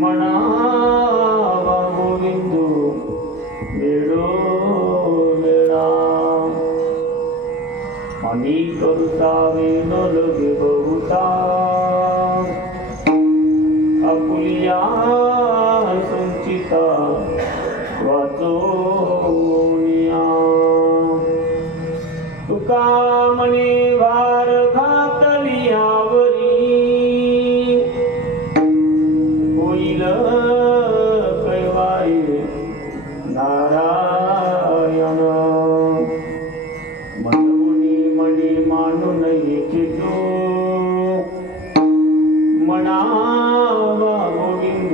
म्हणावा गोविंदू वेळो वेळा आम्ही करुता वेनो लगे बहुता आपुलिया संचिता वाचोनिया तुका म्हणे वार घातलियावरी होईल कैवारी नारायण मनमुनी मणी मानून येतो म्हणावा गोविंद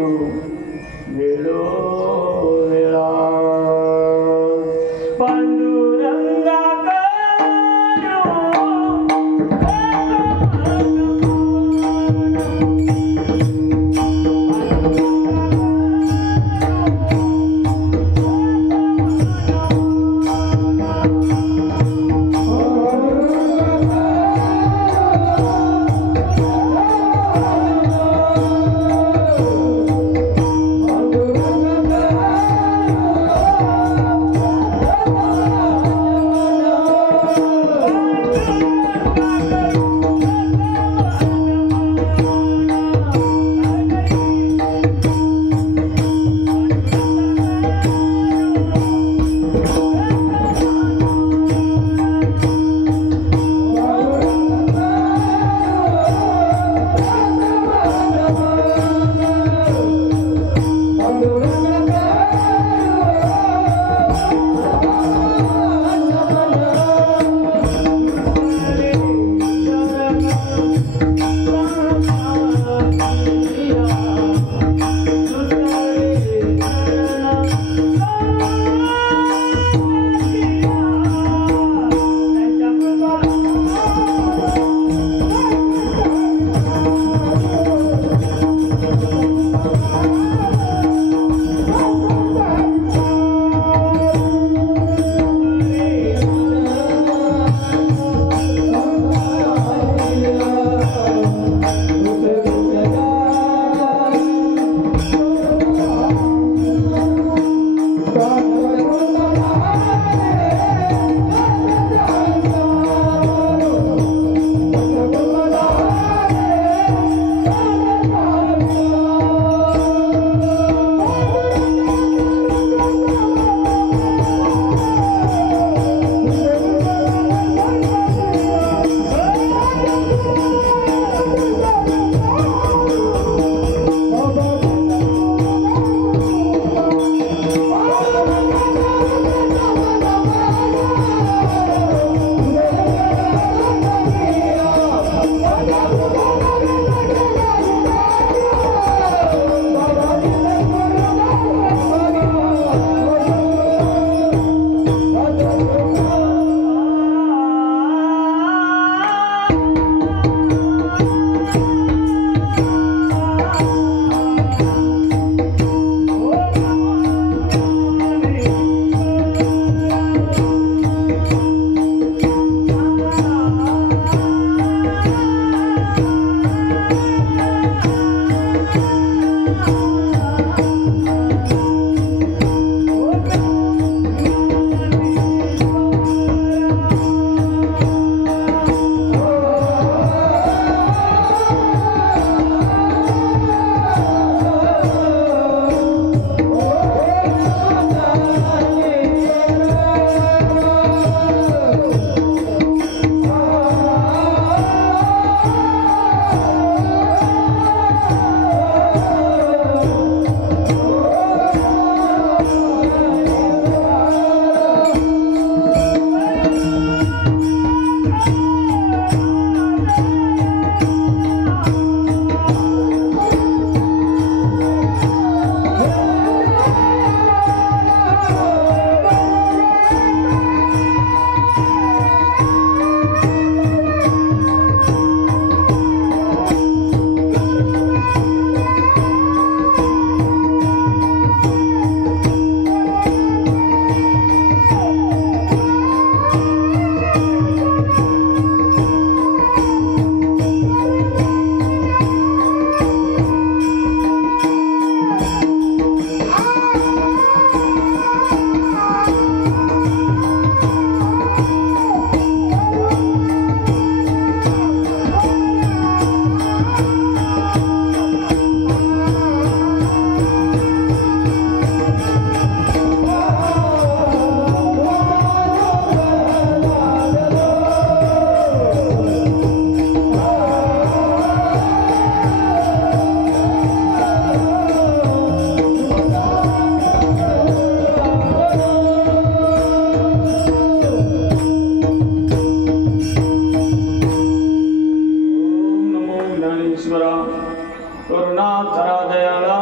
खरा दयाळा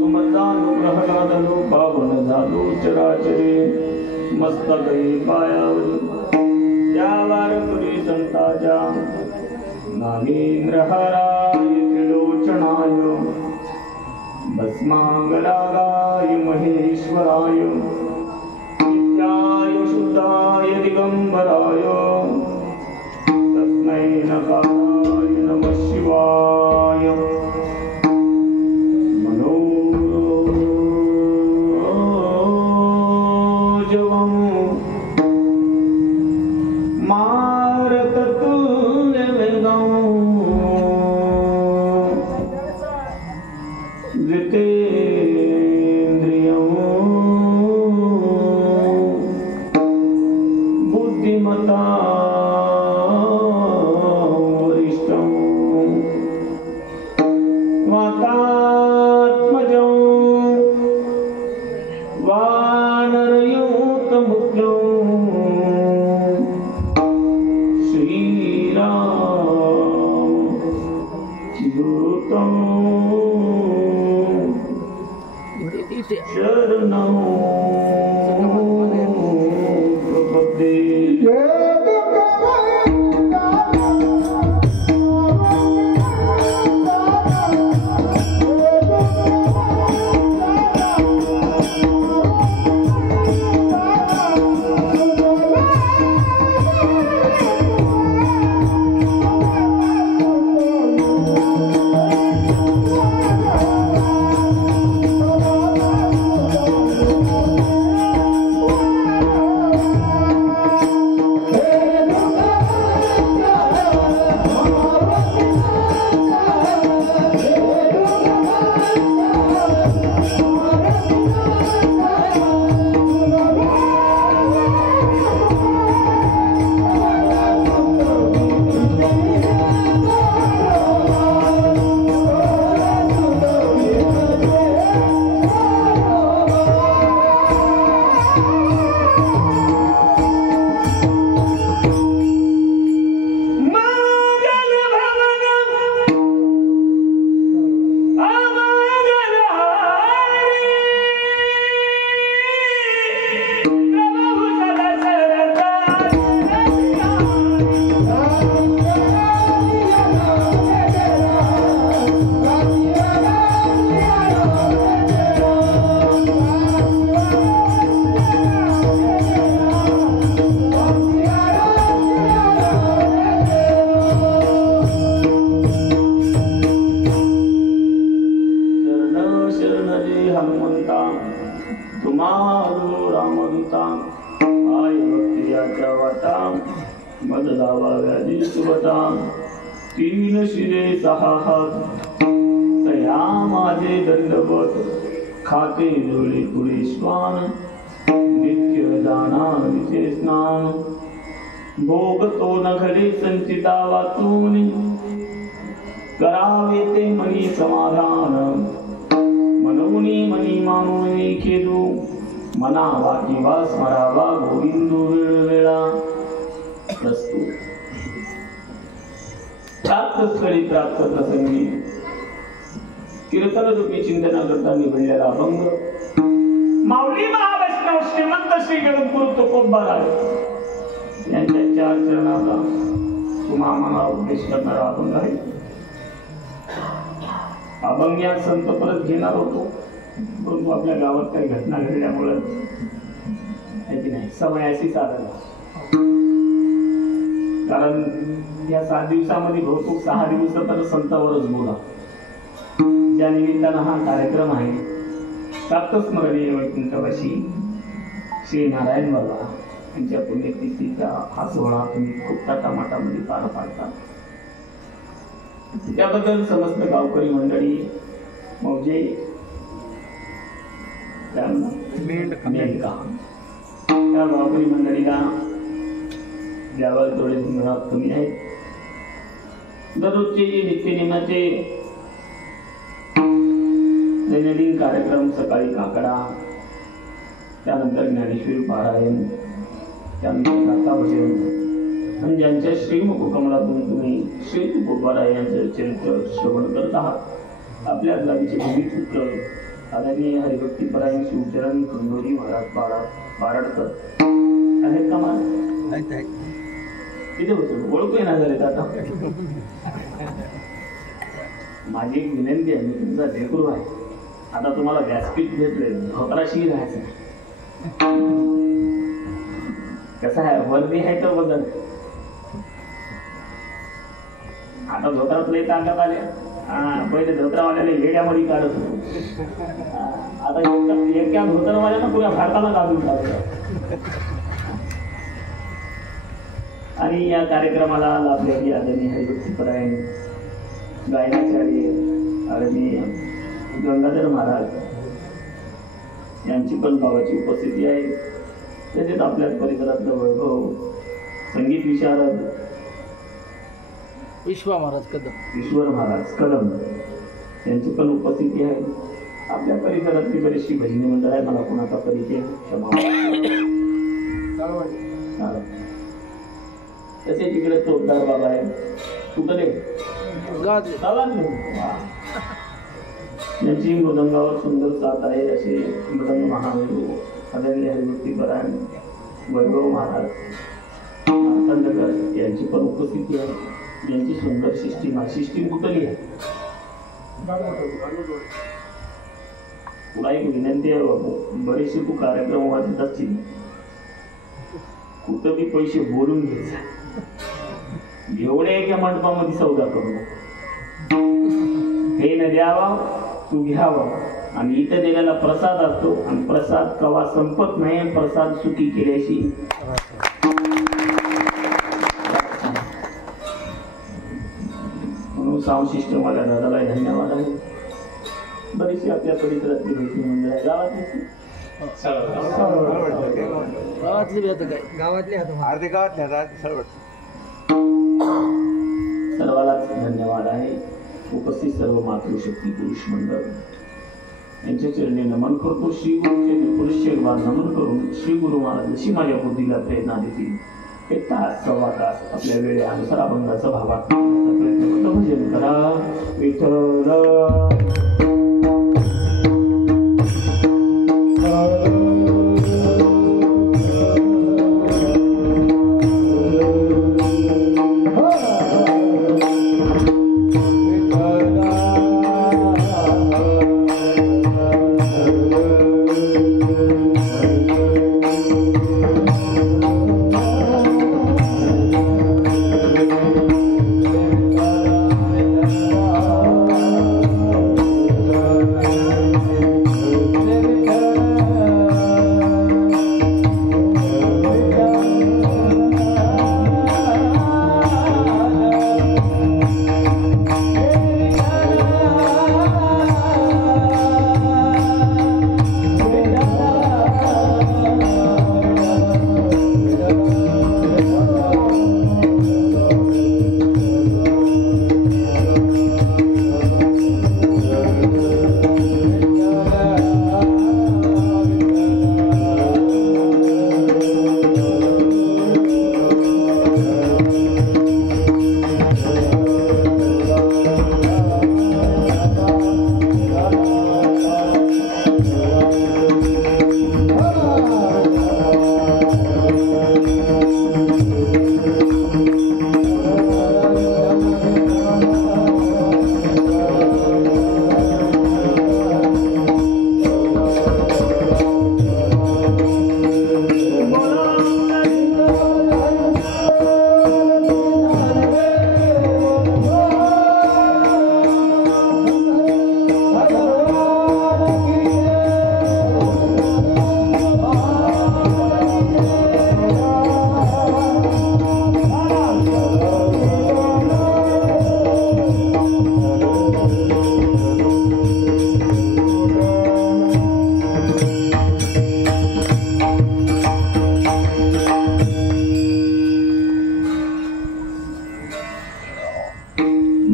तुमचा अनुग्रहाला पावन झालो चराचरे मस्तकही पायावरी त्या वारकरी संताच्या नागेंद्रहाराय त्रिलोचनाय भस्मांगरागाय महेश्वराय नित्याय शुद्धाय दिगंबराय तस्मै नकाराय नमः शिवाय तीन शिरे सहा हात तया माझे दंडवत खाते डोळे पुढे श्वान नित्य दाना विशेष स्नान भोगतो न घडे संचिता वाचून करावे ते मनी समाधान मनोनी मनी मानोनी खेदू मना वाकी वास मरावा गोविंदू वेळवेळा प्रस्तुत प्राप्तस्थळी प्राप्त प्रसंगी कीर्तन रूपी चिंतना करता निवडलेला अभंग माऊली महावैष्णव श्रीमंत श्री जगद्गुरु तुकोबाराय यांच्या चार चरणाचा तुम्हाला उपदेश करणारा अभंग आहे. अभंग्यात संत परत घेणार होतो परंतु आपल्या गावात काही घटना घडल्यामुळे नाही समय अशी साधना कारण या 7 दिवसामध्ये बहुतेक 6 दिवस तर संतावरच बोला ज्या निमित्तानं हा कार्यक्रम आहे. प्राप्तस्मरणीय वैकुंठवासी श्री नारायण बाबा यांच्या पुण्यतिथीचा हा सोहळा तुम्ही खूप टाटामाटामध्ये पार पाडता. त्याबद्दल समस्त गावकरी मंडळी मौजे मेंढका त्या गावकरी मंडळीला ज्यावर थोडे धन्यवाद तुम्ही आहेत. दररोजचे जे नित्यनेमाचे दैनंदिन कार्यक्रम सकाळी काकडा त्यानंतर ज्ञानेश्वरी पारायण त्यानंतर गाथाभजन आणि ज्यांच्या श्रीमुख कमलातून तुम्ही श्री तुकोबाराय यांचं चरित्र श्रवण करत आहात आपल्या गाडीचे भूमिक पुत्र आदरणीय हरिभक्तीपरायण शिवचरण खंडोजी महाराज बाराडकर आहेत का मला तिथे होतो ओळखू येणार झाले आता. माझी एक विनंती आहे, मी तुमचा लेकरू आहे. आता तुम्हाला व्यासपीठ घेतलंय, धोत्राशी राहायचं. कसं आहे, वर्दी आहे तर बदल. आता धोत्रातले अंगात आले. पहिले धोत्रावाल्याला वेड्यामध्ये काढत होतो. आता एका धोत्रवाल्यानं पुऱ्या भारताला काढून टाकलं. आणि या कार्यक्रमाला लाभलेली आदरणीय हरिभक्तीपरायण गायनाचार्य आदरणीय गंगाधर महाराज यांची पण भावाची उपस्थिती आहे. तसेच आपल्याच परिसरातलं वैभव संगीत विशारद ईश्वर महाराज कदम यांची पण उपस्थिती आहे. आपल्या परिसरातली बरीचशी भजनी मंडळ आहे. मला कोणाचा परिचय क्षमा. तसे तिकडे तोपदार बाबा आहे. कुठले यांची मृदंगावर सुंदर साथ आहे. असे मृदंग महामेरू आदरणीय हरिभक्तीपरायण वैभव महाराज मार्तंडकर यांची पण उपस्थिती आहे. यांची सुंदर सिस्टीम आहे. सिस्टीम कुठली आहे. तुला एक विनंती आहे बाबू, बरेचसे तू कार्यक्रम वाचत असतील, कुठं बी पैसे बोलून घ्यायचे. एवढे एका मंडपामध्ये सौदा करू, हे न द्यावा तू घ्यावा. आणि इथं दिलेला प्रसाद असतो आणि प्रसाद कवा संपत नाही. प्रसाद सुखी केल्याशी म्हणून साऊंड सिस्टम वाल्या दादाला धन्यवाद आहे. बरीचशी आपल्या परिसरातली भजनी मंडळ आहे. सर्वांनाच धन्यवाद आहे. उपस्थित सर्व मातृशक्ती पुरुष मंडळ यांच्या चरणी नमन करतो. श्री गुरुचे पुरुषेकवाद नमन करून श्री गुरु महाराज जशी माझ्या बुद्धीला प्रेरणा देतील, एक तास सव्वा तास आपल्या वेळेनुसार अभंगाचा भावार्थ करण्याचा प्रयत्न करतो. भजन करा विठ्ठल.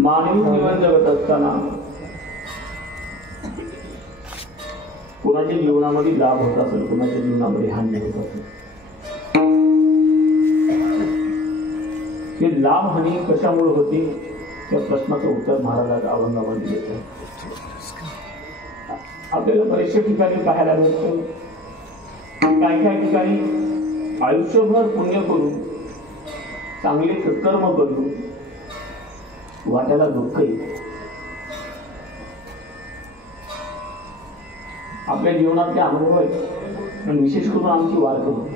मानवी जीवन जगत असताना कुणाच्या जीवनामध्ये लाभ होत असेल, कुणाच्या जीवनामध्ये हानी होत असेल. हे लाभ हानी कशामुळे होते त्या प्रश्नाचं उत्तर महाराज अभंगामध्ये देतात. आपल्याला बरेचशा ठिकाणी पाहायला मिळतो, काही काही ठिकाणी आयुष्यभर पुण्य करून चांगले सत्कर्म करून वाट्याला दुःख येते. आपल्या जीवनातले अनुभव आहेत, पण विशेष करून आमची वारकरी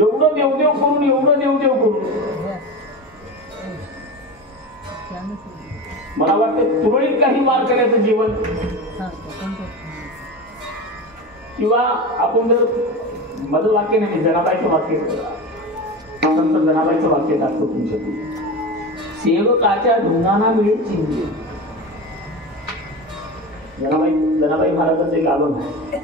एवढं देवदेव करून मला वाटतं तुरळीत काही वारकऱ्याचं जीवन, किंवा आपण जर माझं वाक्य नाही, जनाबाईचं वाक्य, संत जनाबाईचं वाक्य टाकतो तुमच्या पुढे, सेवकाच्या ढुंगाना मिळेल चिंते. जनाबाई महाराजांचं एक आगम आहे,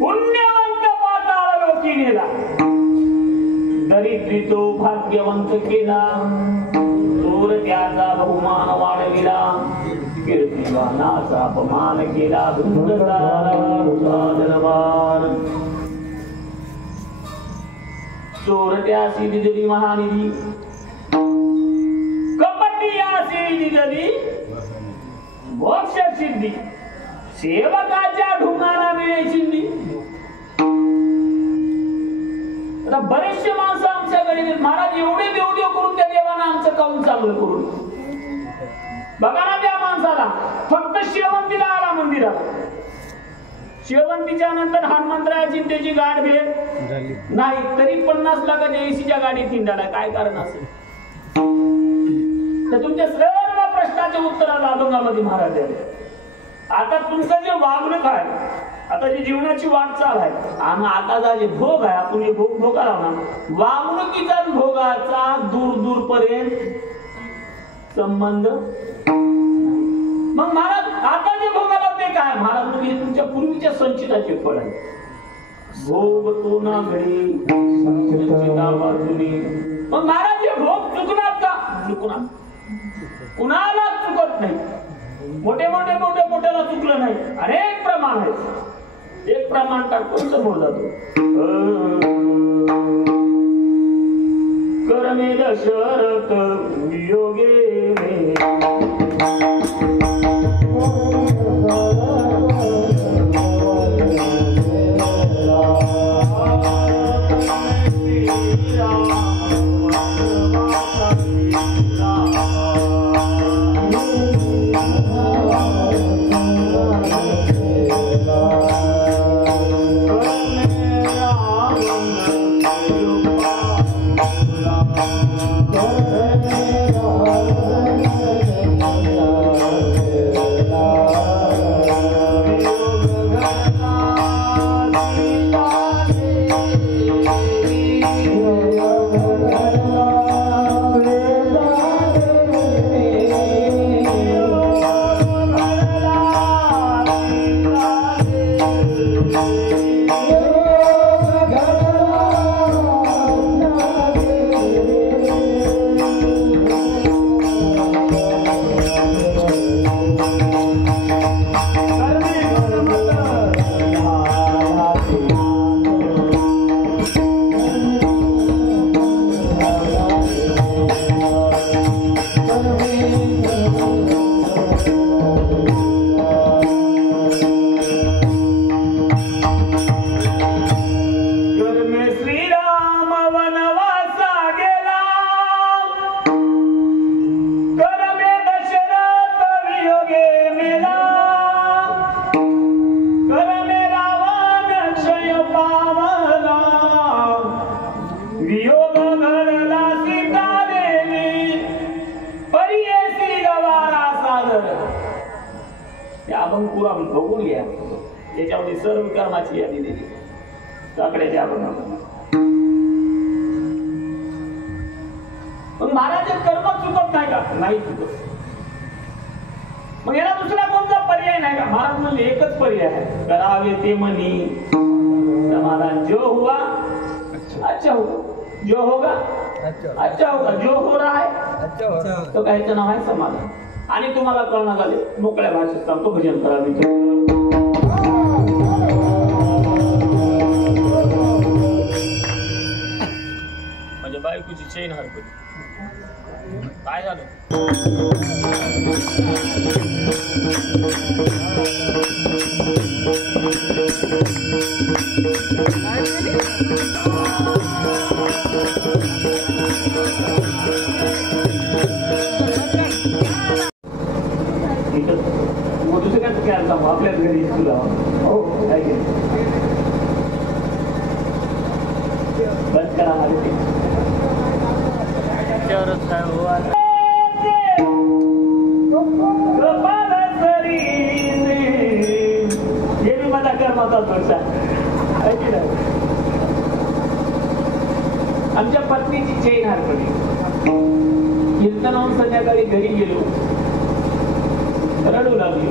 पुण्यवंत पाताळ लोकी नेला, दरिद्री तो भाग्यवंत केला, चोर त्याचा बहुमान वाढविला, कीर्तिवानाचा अपमान केला, चोरट्यासी दिली महानिधी, कपटियासी दिली मोक्ष सिद्धी, सेवकाच्या ढुंगाना मिळे चिंधी. आता बरेचसे माणसं आमच्याकडे महाराज एवढे देवदेव करून त्या देवानं आमचं काम चांगलं करून, बघा ना त्या माणसाला फक्त शेवंतीला आला मंदिरात, शेवंतीच्या नंतर हनुमंतरायाची त्याची गाठ भेट नाही, तरी 50 लाखाच्या एसीच्या गाडीत हिंडाला. काय कारण असेल? तर तुमच्या सर्व प्रश्नाचे उत्तर अभंगामध्ये महाराज द्यावे. आता तुमचं जे वागणूक आहे, आता जी जीवनाची वाटचाल आहे, आणि आता जे भोग आहे, आपण जे भोग भोगाला ना, वागणुकीचा भोगाचा दूर दूर पर्यंत संबंध. मग महाराज आता जे भोगाला ते काय? महाराज म्हणजे तुमच्या पूर्वीच्या संचिताचे फळ आहे. भोग तो ना घडी संचिता बाजूने. मग महाराज हे भोग चुकणार का? चुकणार, कुणाला चुकत नाही. मोठ्याला चुकलं नाही. अनेक प्रमाण आहेत, एक प्रमाण टाकून समोर जातो. करमे दशरथ योगे बघून घ्या. त्याच्यामध्ये सर्व कर्माची यादी दिली काकड्याच्या अभंगामध्ये. मग महाराज कर्म चुकत नाही का? नाही चुकत. मग याला दुसरा कोणता पर्याय नाही का? महाराज म्हणजे एकच पर्याय आहे, करावे ते मनी समाधान. जो हुआ अच्छा होगा, जो होगा अच्छा होगा, जो हो रहा है तो काहीचं नाव आहे समाधान. आणि तुम्हाला कळणार झाले, मोकळ्या भाषेत सांगतो, भजन करावे. म्हणजे बायकोची चेन हरपली. काय झालं? मग दुसरं काय काय सांगू आपल्याच घरी तुला हो काय केलं बंद करा माझे त्यावरच काय हो आता. हे मी माझा कर्माचा दोष आहे. आमच्या पत्नीची चेन हरपली. कीर्तनाहून संध्याकाळी घरी गेलो, रडू लागली.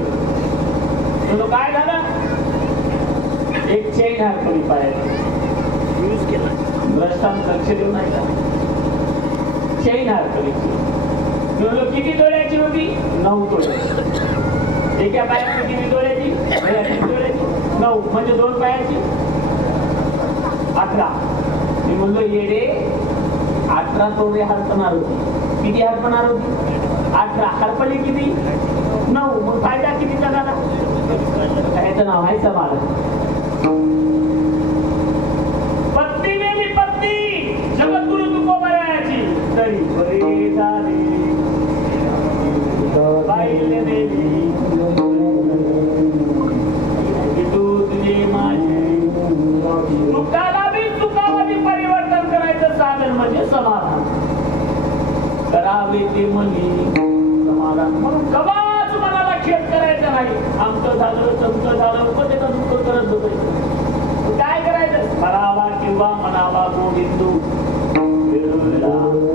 काय झालं? एक चेन हरपली पायाची. यूज केला भ्रष्टान लक्ष देऊ नाही का? चेन हरपली. किती तोळ्याची होती? 9 तोळे. एका पायाची किती तोळ्याची? 2 तोळ्याची. 9 म्हणजे 2 पायाची 18. मी म्हणलो येडे 18 तोळे हरपणार होती. किती हरपणार होती? 18. हरपली किती? 9. मग फायदा कितीचा झाला? त्याचं नाव आहे समाधान. पत्नी मेली पत्नी जगद्गुरु तुकोबरायाची तरी बरे झाले. बाईले मेली तू तुझे माझे. दुःखाला बी सुखामध्ये परिवर्तन करायचं साधन म्हणजे समाधान. करावे ते म्हणे समाधान. म्हणून कवाच मनाला खेळ करायचा नाही. आमचं झालं तमचं झालं उपदेश दुःख करत बसायचं. काय करायचं? करावा किंवा म्हणावा गोविंदू.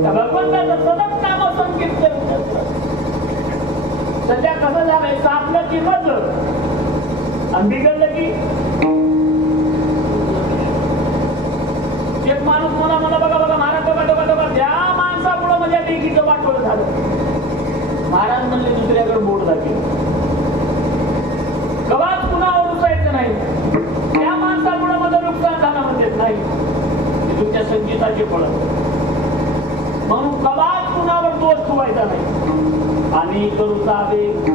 भगवंताचं सतत नाम संकीर्तन. सध्या कसं झालंय? सापलं की मज आणि बिघडलं की एक माणूस मला बघा बघा महाराज बघा त्या माणसामुळं म्हणजे डेकीचं वाटोळं झालं. महाराज म्हणले दुसऱ्याकडे बोट दाखल. कवाच कुणावर उचायचं नाही. त्या माणसामुळं माझं नुकसान झालं म्हणजे नाही. तुमच्या संगीताचे फळ. म्हणून कवाच कुणावर दोष ठेवायचा नाही. आणि करूचा वेग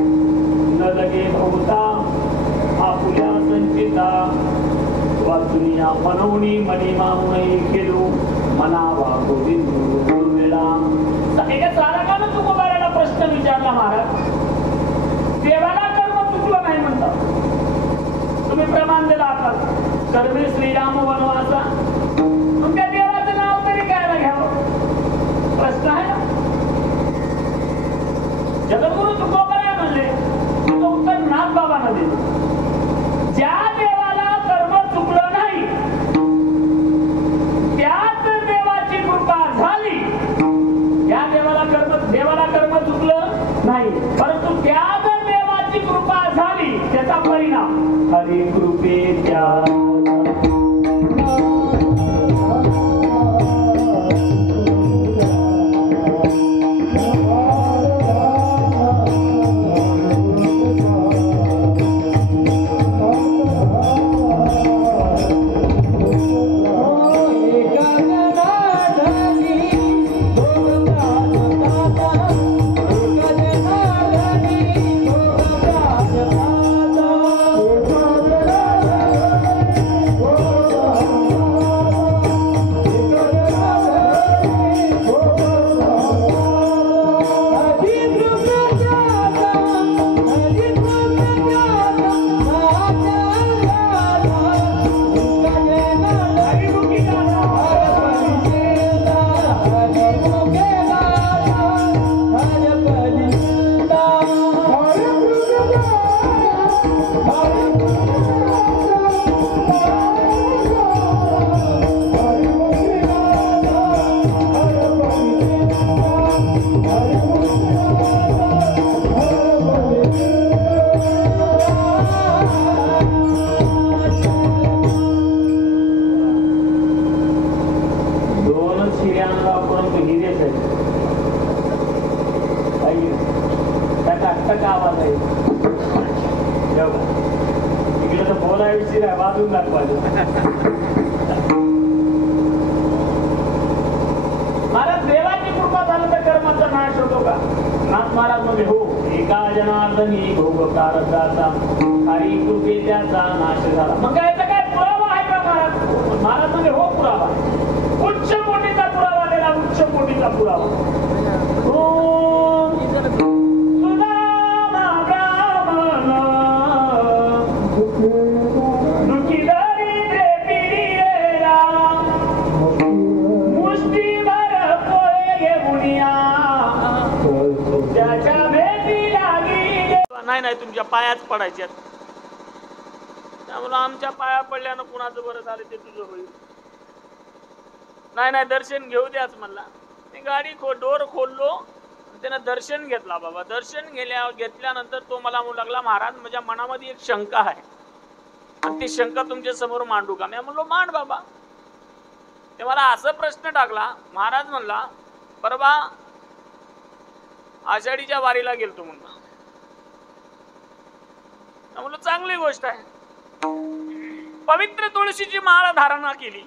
न लगे बहुता आपुल्या संचिता वाचुनिया मनोनी मणिमा मुळे केलो मनावा गोविंद वेळा. एका चालकानं तुकोबाराला प्रश्न विचारला महाराज. देवाला कर्म चुकलं नाही म्हणतात. तुम्ही प्रमाण दिला आहात कर्मे श्रीराम वनवासा. मग त्या देवाचं नाव तरी कायला घ्यावं? प्रश्न आहे ना. जगद्गुरु तुकोबाराय म्हणले तो उत्तर नाथ बाबांना दिलं. ज्या देवाला कर्म चुकलं नाही त्याच देवाची कृपा झाली. त्या देवाला कर्म चुकलं नाही परंतु त्याच देवाची कृपा झाली. त्याचा परिणाम हरी कृपेच्या आवाज आहे. इकडे तर बोलायची आहे वाजून दाखवायचं. महाराज मध्ये हो एका जनार्दनी भोगकारकाचा हरी कृपे त्याचा नाश झाला. मग काय याचा काय पुरावा आहे का महाराज? महाराज मध्ये हो पुरावा, उच्च कोटीचा पुरावा दिला, उच्च कोटीचा पुरावा. नाही तुमच्या पायाच पडायच्यात, त्यामुळे आमच्या पाया पडल्यानं कुणाचं बरं झालं ते तुझं होईल. नाही दर्शन घेऊ द्याच म्हणला. मी गाडी डोर खोललो, त्यानं दर्शन घेतला. बाबा दर्शन घेतल्यानंतर तो मला म्हणू लागला, महाराज माझ्या मनामध्ये एक शंका आहे आणि ती शंका तुमच्या समोर मांडू का? मी म्हणलो मांड बाबा. ते मला असं प्रश्न टाकला. महाराज म्हणला परवा आषाढीच्या वारीला गेलतो म्हणला. म्हणलं चांगली गोष्ट आहे. पवित्र तुळशीची माळ धारणा केली,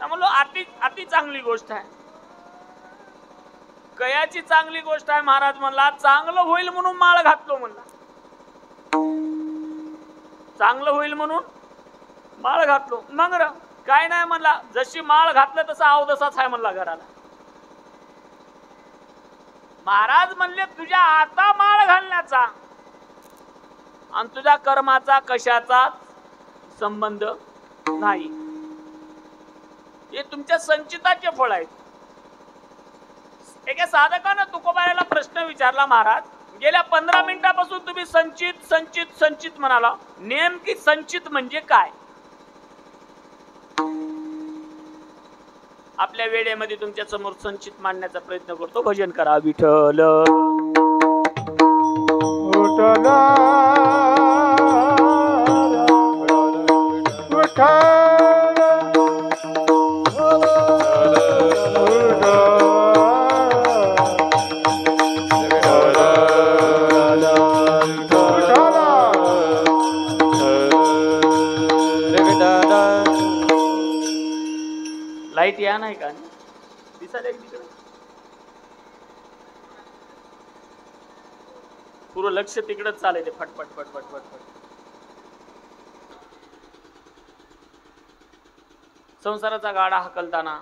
म्हणलं अति चांगली गोष्ट आहे. कयाची चांगली गोष्ट आहे. महाराज म्हणला चांगलं होईल म्हणून माळ घातलो म्हणला. चांगलं होईल म्हणून माळ घातलो. मग काय नाही म्हणला, जशी माळ घातलं तसा अवदसाच आहे म्हणला घराला. महाराज म्हणले तुझ्या आता माळ घालण्याचा आणि तुझ्या कर्माचा कशाचा संबंध नाही. हे तुमच्या संचिताचे फळ आहेत. एका साधकानं तुकोबाराला प्रश्न विचारला, महाराज गेल्या 15 मिनिटापासून तुम्ही संचित संचित संचित म्हणाला, नेमकी संचित म्हणजे काय? आपल्या वेळेमध्ये तुमच्या समोर संचित मांडण्याचा प्रयत्न करतो. भजन करा विठ्ठल लाईट या नाही का दिसायला तिकडे पुरं लक्ष तिकडच चालते फटफट फटफट फटफट. संसाराचा गाडा हकलताना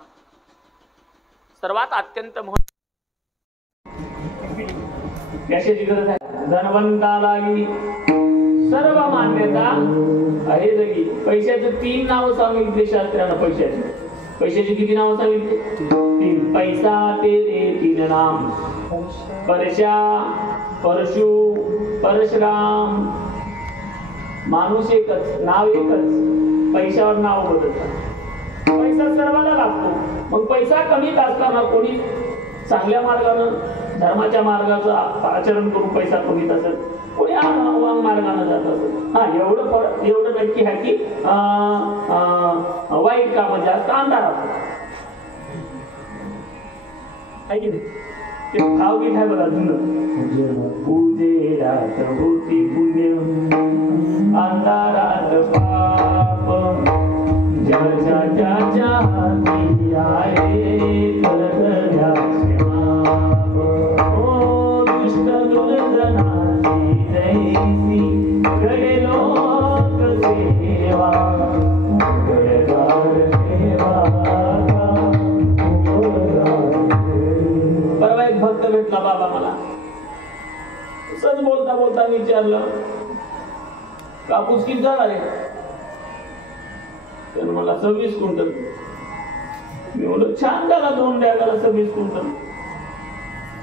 सर्वात अत्यंत कशाची गरज आहे? धनवंतालागी सर्व मान्यता आहे जगी. पैशाचं 3 नावं सांगितले शास्त्रानं. पैशाची किती नावं सांगितली? 3. पैसा तेरे 3 नाम, परशा परशु परशुराम. माणूस एकच, नाव एकच, पैशावर नाव बदलतात. पैसा सर्वाला लागतो. मग पैसा कमीत असताना कोणी चांगल्या मार्गानं धर्माच्या मार्गाचं आचरण करून पैसा कमीत असत, कोणी अवांग मार्गानं जात असत. एवढं नक्की आहे की वाईट काम जास्त अंधारात आहे की नाही. ते भावगीत आहे बघा जुनं. उजेडात होती पुण्य, अंधारात पाप, ज्या ज्या ज्या ज्या हाती आले करतल्या सेवा. ओ दुष्ट दुर्जनाची जैसी घडे लोक सेवा, घडदार सेवा. परवा एक भक्त भेटला बाबा मला. असंच बोलता बोलता विचारलं, कापूस किती झाला रे? तर मला 26 क्विंटल. मी म्हणलं छान झाला, 2 बॅगाला 26 क्विंटल.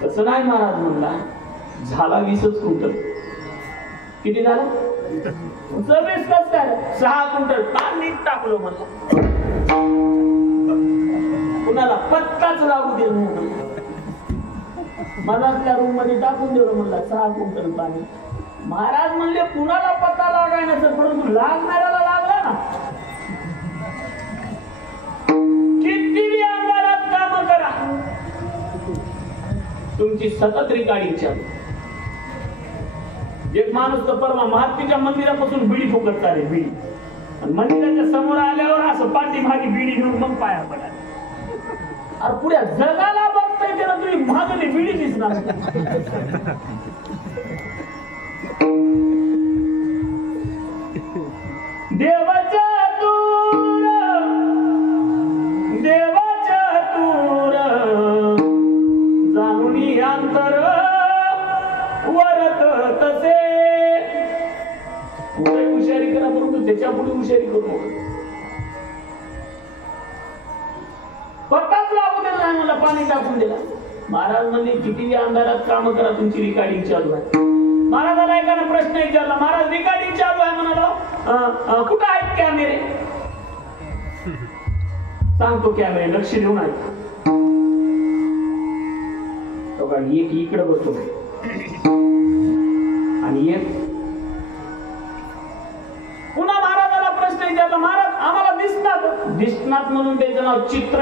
तसं नाही महाराज म्हणला, झाला 20च क्विंटल. किती झाला? 26 कसं काय? 6 क्विंटल. पाणी टाकलो म्हणला, कुणाला पत्ताच लागू दिला नाही. मनातल्या रूम मध्ये टाकून दिलं म्हणला 6 क्विंटल पाणी. महाराज म्हणले कुणाला पत्ता लागायला नसेल, परंतु लागणाऱ्याला लागला ना. किती अंधारात काम करा, तुमची सतत रिकार्डिंग चालू. एक माणूस तर परवा महात्मीच्या मंदिरापासून बिडी फुकत चालेल, बिडी. मंदिराच्या समोर आल्यावर असं पाठीमागे बिडी घेऊन मग पाया पडायला. अरे पुढे जगाला बघताय त्याला तुम्ही मागली बिडी दिसणार. देवाच्या तूर जाणूनी अंतर वरत तसे. पुढे हुशारी करा, परंतु त्याच्या पुढे हुशारी करू नका. पत्ताच लागू देत नाही, मला पाणी टाकून दिला. महाराज म्हणले किती अंधारात काम करा, तुमची रिकॉर्डिंग चालू आहे. महाराजाला एकाने प्रश्न विचारला, महाराज रिकॉर्डिंग चालू आहे म्हणाला, कुठं आहेत कॅमेरे? सांगतो कॅमेरे, लक्ष देऊन ऐका. एक इकडे बसतो आणि एक पुन्हा महाराजाला प्रश्न विचारला, महाराज आम्हाला दिसणार म्हणून त्याचं नाव चित्र.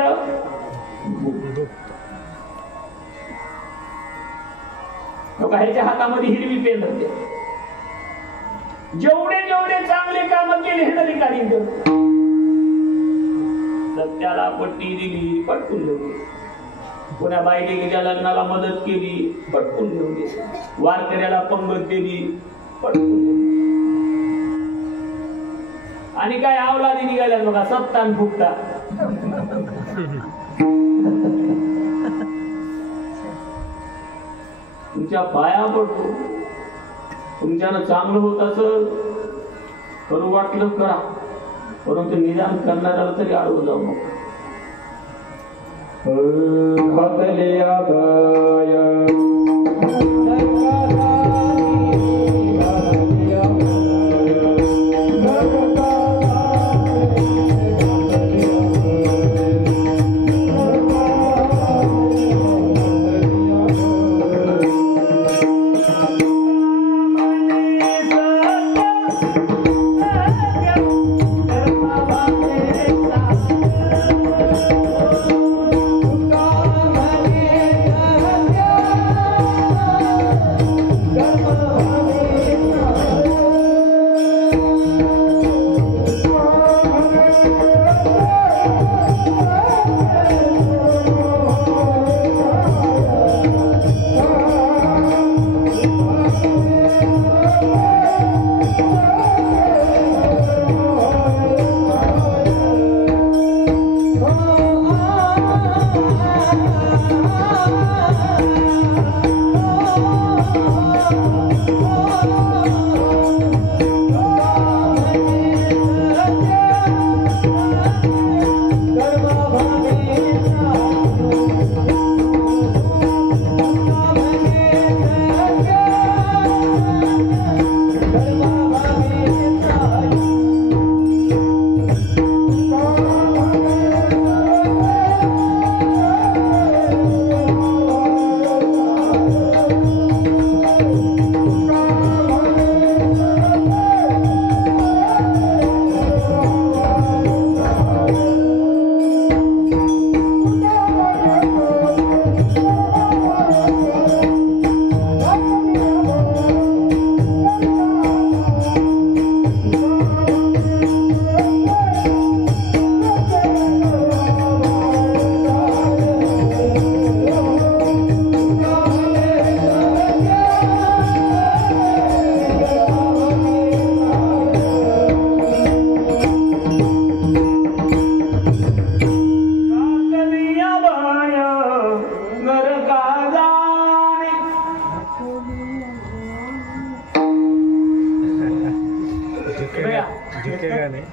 ह्याच्या हातामध्ये हिरवी पेन होते. जेवढे चांगले काम केले हे तरी काढीन करतो. सत्याला पट्टी दिली, पटकून घेऊन. कोण्या बायलेच्या लग्नाला मदत केली, पटकून घेऊन गेली. वारकऱ्याला पंगत दिली, पटकून घेऊन. आणि काय अवलादी निघाल्या बघा, सप्तान फुकता. तुमच्या पाया पडतो. तुमच्यानं चांगलं होत असेल करू वाटलं करा, परंतु निदान करणाऱ्याला तरी आडवं जाऊ नका.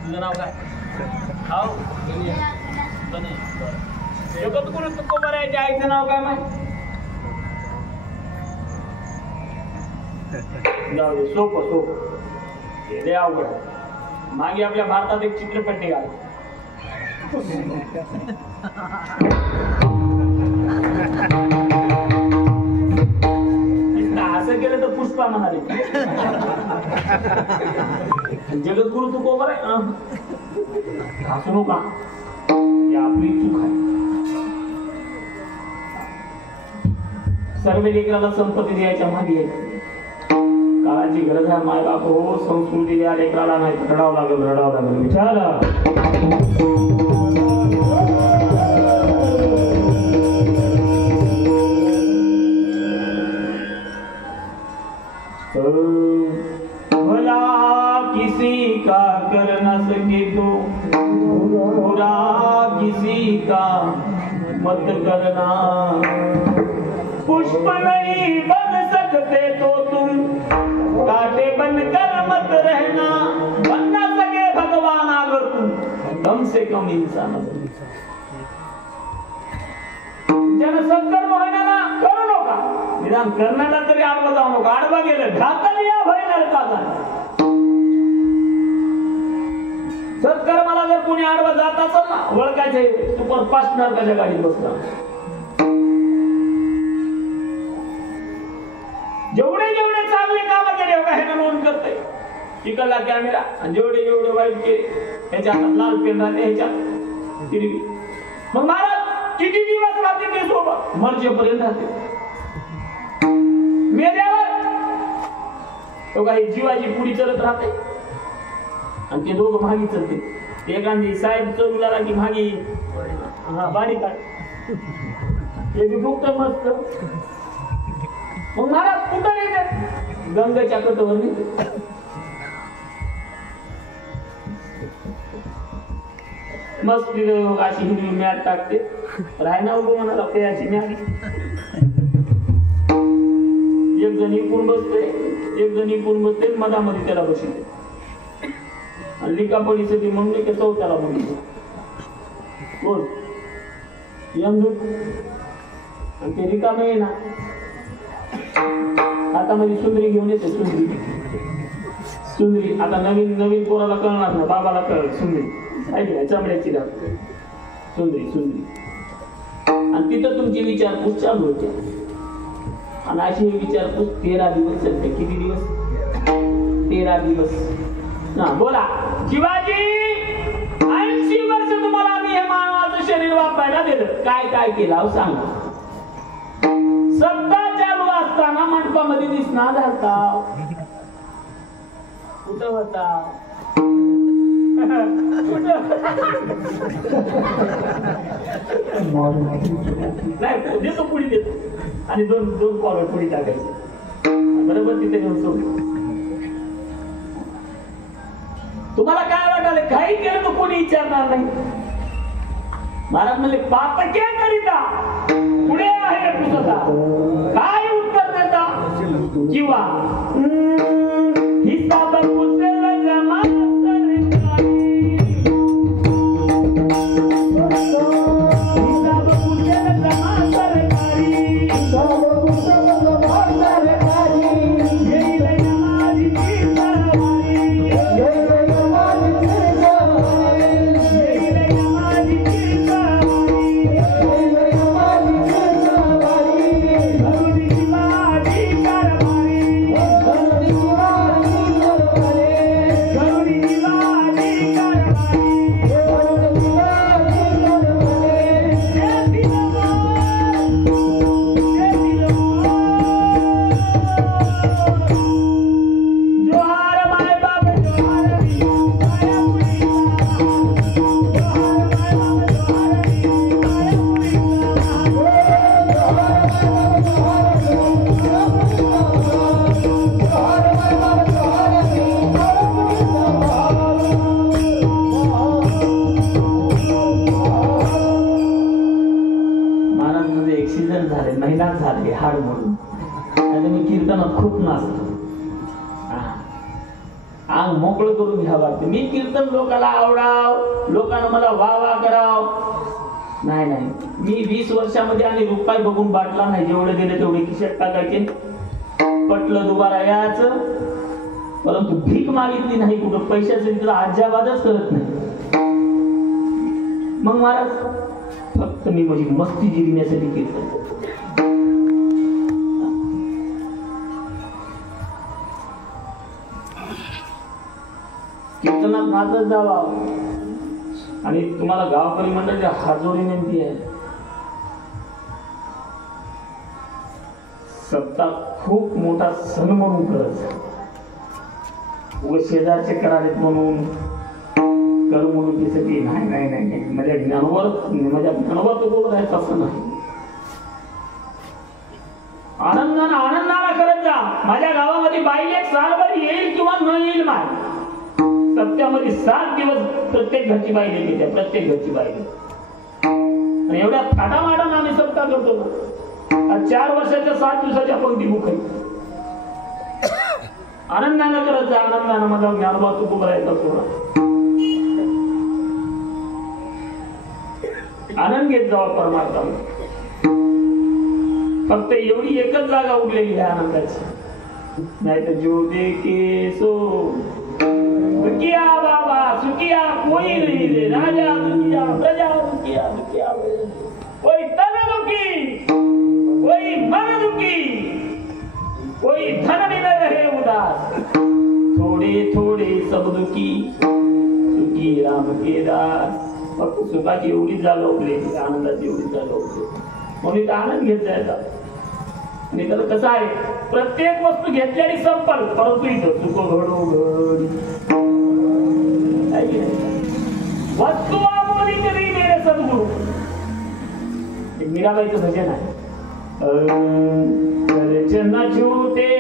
तुझं नाव काय? जगद्गुरु तुकोबारायाच्या आईचं नाव काय माहिती? जाऊ दे, सोपं सोपं लय अवघड. मागे आपल्या भारतात एक चित्रपट निघाला. असं केलं तर पुष्पा म्हणाले. जगद्गुरु तुकोबाराय हसू नका, आपली चूक आहे. सर्व लेकराला संपत्ती द्यायच्या मागे काळाची गरज आहे. माय बाप हो, संस्कृती द्या लेकराला, नाही रडावं लागेल विचार. धूप नहीं बन सकते तो तुम कांटे बनकर मत रहना, बन ना सके भगवान अगर तुम कम से कम इंसान बनो. ज्यानं सत्कर्म होईना ना करू नका, निदान करण्याला तरी आडवा जाऊ नका. आडवा गेलं घातली या भय नरकाचा. सत्कर्माला जर कोणी आडवा जात असेल ना, ओळखायचे सुपरफास्ट नरकाच्या गाडीत बसला. जेवढे जेवढे चांगले काम केले बघा, हे नोंद करते तिकडला कॅमेरा, आणि जेवढे जेवढे वाईट केले ह्याच्या हातात लाल पेन राहते, ह्याच्यात तिरवी. मग महाराज किती दिवस राहते ते सोबत, मर्जेपर्यंत राहते. मेल्यावर तो काही जीवाची पुढी चलत राहते आणि ते दोघं मागे चलते. एखादी साहेब चलूला की मागे बाडी काढ, हे बी फुकत मस्त. मग महाराज कुठं येते? गंगेच्या कटवर नाही. मस्त अशी हिरवी मॅट टाकते, रायना उभं म्हणाला पेयाची मॅट. एक जण इकून बसते, एक जण इकून बसते, मधामध्ये त्याला बसते. आणि लिकापडीसाठी म्हणून की तो त्याला म्हणतो कोण यंदू. आणि ते रिकामे ना आता माझी सुंदरी घेऊन येते. सुंदरी सुंदरी आता नवीन नवीन पोराला कळणार ना, बाबाला कळ सुंदरी ऐकलं चमड्याची डाग सुंदरी सुंदरी. आणि तिथं तुमची विचारपूस चालू होते. आणि अशी विचारपूस 13 दिवस चालते. किती दिवस? 13 दिवस. हा बोला शिवाजी, 80 वर्ष तुम्हाला आम्ही हे मानवाचं शरीर वापरायला दिलं, काय काय केलं सांगा. सत्ता चालू असताना मंडपामध्ये दिसणार झालता, कुठं होता? नाही देतो पुढे देतो, आणि दोन दोन पावलं पुढे टाकायचे बरोबर तिथे घेऊन सोडलं. तुम्हाला काय वाटायला? काही केलं तर कोणी विचारणार नाही. महाराज म्हणले पातके करिता पुढे आहे पुस्तका, काय उत्तर देता? किंवा हिसाब कुशल जमा सरकारी, हिसाब कुशल जमा सरकारी, हिसाब कुशल जमा सरकारी, येईल नमाजीची सरवारी, येईल नमाजीची सरवारी, येईल नमाजीची सरवारी, येईल नमाजीची सरवारी, धरुणी शिवाजी कारभारी, धरुणी शिवाजी कारभारी, धरुणी शिवाजी कारभारी, धरुणी शिवाजी कारभारी, शेती जोहार माय बाप जोहार री, माया मुलीला जोहार माय बाप जोहार री, माया मुलीला जोहार माय बाप जोहार री, जोहार माय बाप जोहार री, महाराज मध्ये ऍक्सिडेंट झाले, महिला झाले हाड म्हणून. आणि मी कीर्तनात खूप नाचतो, अंग मोकळं करून घ्यावं लागतं. मी कीर्तन लोकांना आवडाव, लोकांना मला वा वा कराव, नाही नाही. मी 20 वर्षामध्ये आणि रुपये बघून बाटला नाही. जेवढे दिले तेवढे खिशात टाकायचे, पटलं दुबारा यायचं. परंतु भीक मागितली नाही कुठं, पैशाचं तिथं अजाबादच करत नाही. मग महाराज फक्त मी माझी मस्ती जिरण्यासाठी कीर्तन करतो. कीर्तनात नाचत जावा. आणि तुम्हाला गावकरी मंडळाची हातजोडी विनंती आहे, सत्ता खूप मोठा सण म्हणून करत, उगा शेजारचे करालेत म्हणून करमणुकीसाठी नाही नाही नाही नाही. माझ्या ज्ञानावर तो बोलत आहे तसं नाही. आनंदानं आनंदाला करत जा. माझ्या गावामध्ये बाईल एक सालभर येईल किंवा न येईल माय, सप्त्यामध्ये 7 दिवस प्रत्येक घरची बाई येते, त्या प्रत्येक घरची बाई. आणि एवढ्या थाटामाटानं आम्ही सप्ताह करतो ना, या 4 वर्षाच्या 7 दिवसाच्या पंक्ती मुख आनंदानं करत जा, आनंदानं माझा ज्ञानोबा तू उभरायचा सोडा. आनंद घेत जावा परमार्थाला. फक्त एवढी एकच जागा उरलेली आहे आनंदाची. नाही तर जो देखे सो दुखिया बाबा सुखिया कोई नहीं रे. राजा दुखिया प्रजा दुखिया दुखिया कोई तन दुखी कोई मन दुखी कोई धन भी न रहे उदास. थोड़े थोड़े सब दुखी सुखी राम के दास. फक्त सुखाची एवढी जागा उरलेली, आनंदाची एवढी जागा उरलेली. म्हणून आनंद घेत जायचा. आणि त्याला कसं आहे, प्रत्येक वस्तू घेतल्याने संपल, परंतु इथं सुख घडो घड वस्तू आमोली करी मेरे सद्गुरु. मीराबाईचं भजन आहे. न झूठे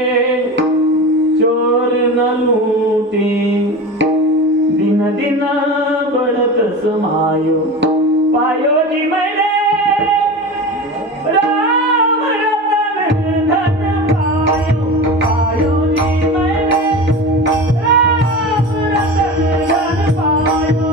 चोर न लूटे दिन दिन बढ़त समायो पायो जी मैंने राम रतन धन पायो. पायो जी मैंने राम रतन धन पायो.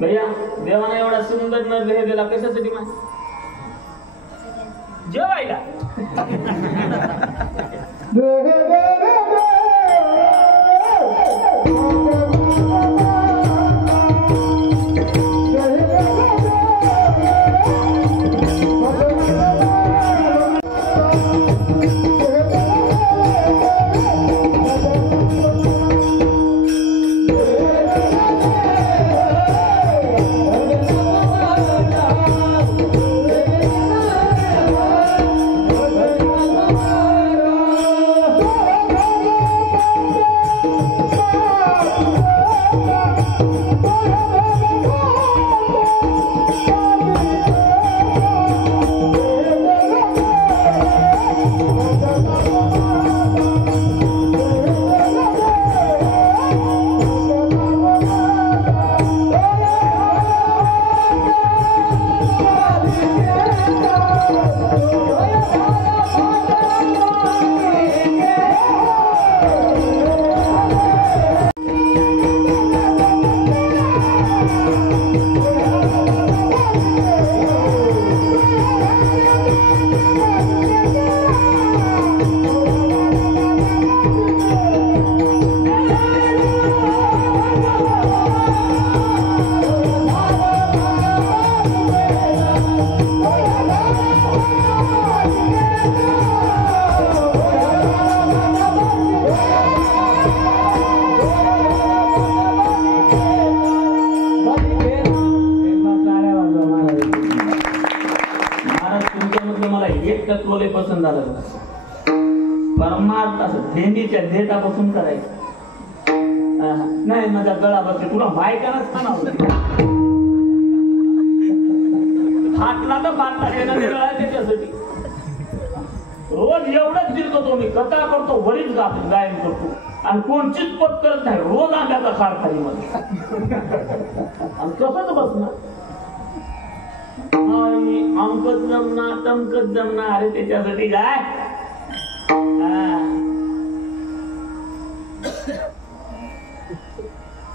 भैया देवाने एवढा सुंदर नर दिला कशासाठी मा जेवायला. Oh झालं परमार्थ असं भेंडीच्या देठापासून करायचं. नाही माझा गळा बसते तुला बायकांनाच खाना फाटला तर फाटला त्याच्यासाठी रोज एवढंच दिलतो तो मी कथा करतो वरीच गायन करतो आणि कोणचीच पत करत नाही रोज आंब्याचा खार खाली मध्ये आणि कसंच बसणार अंकच जमणार टमकच जमणार. अरे त्याच्यासाठी काय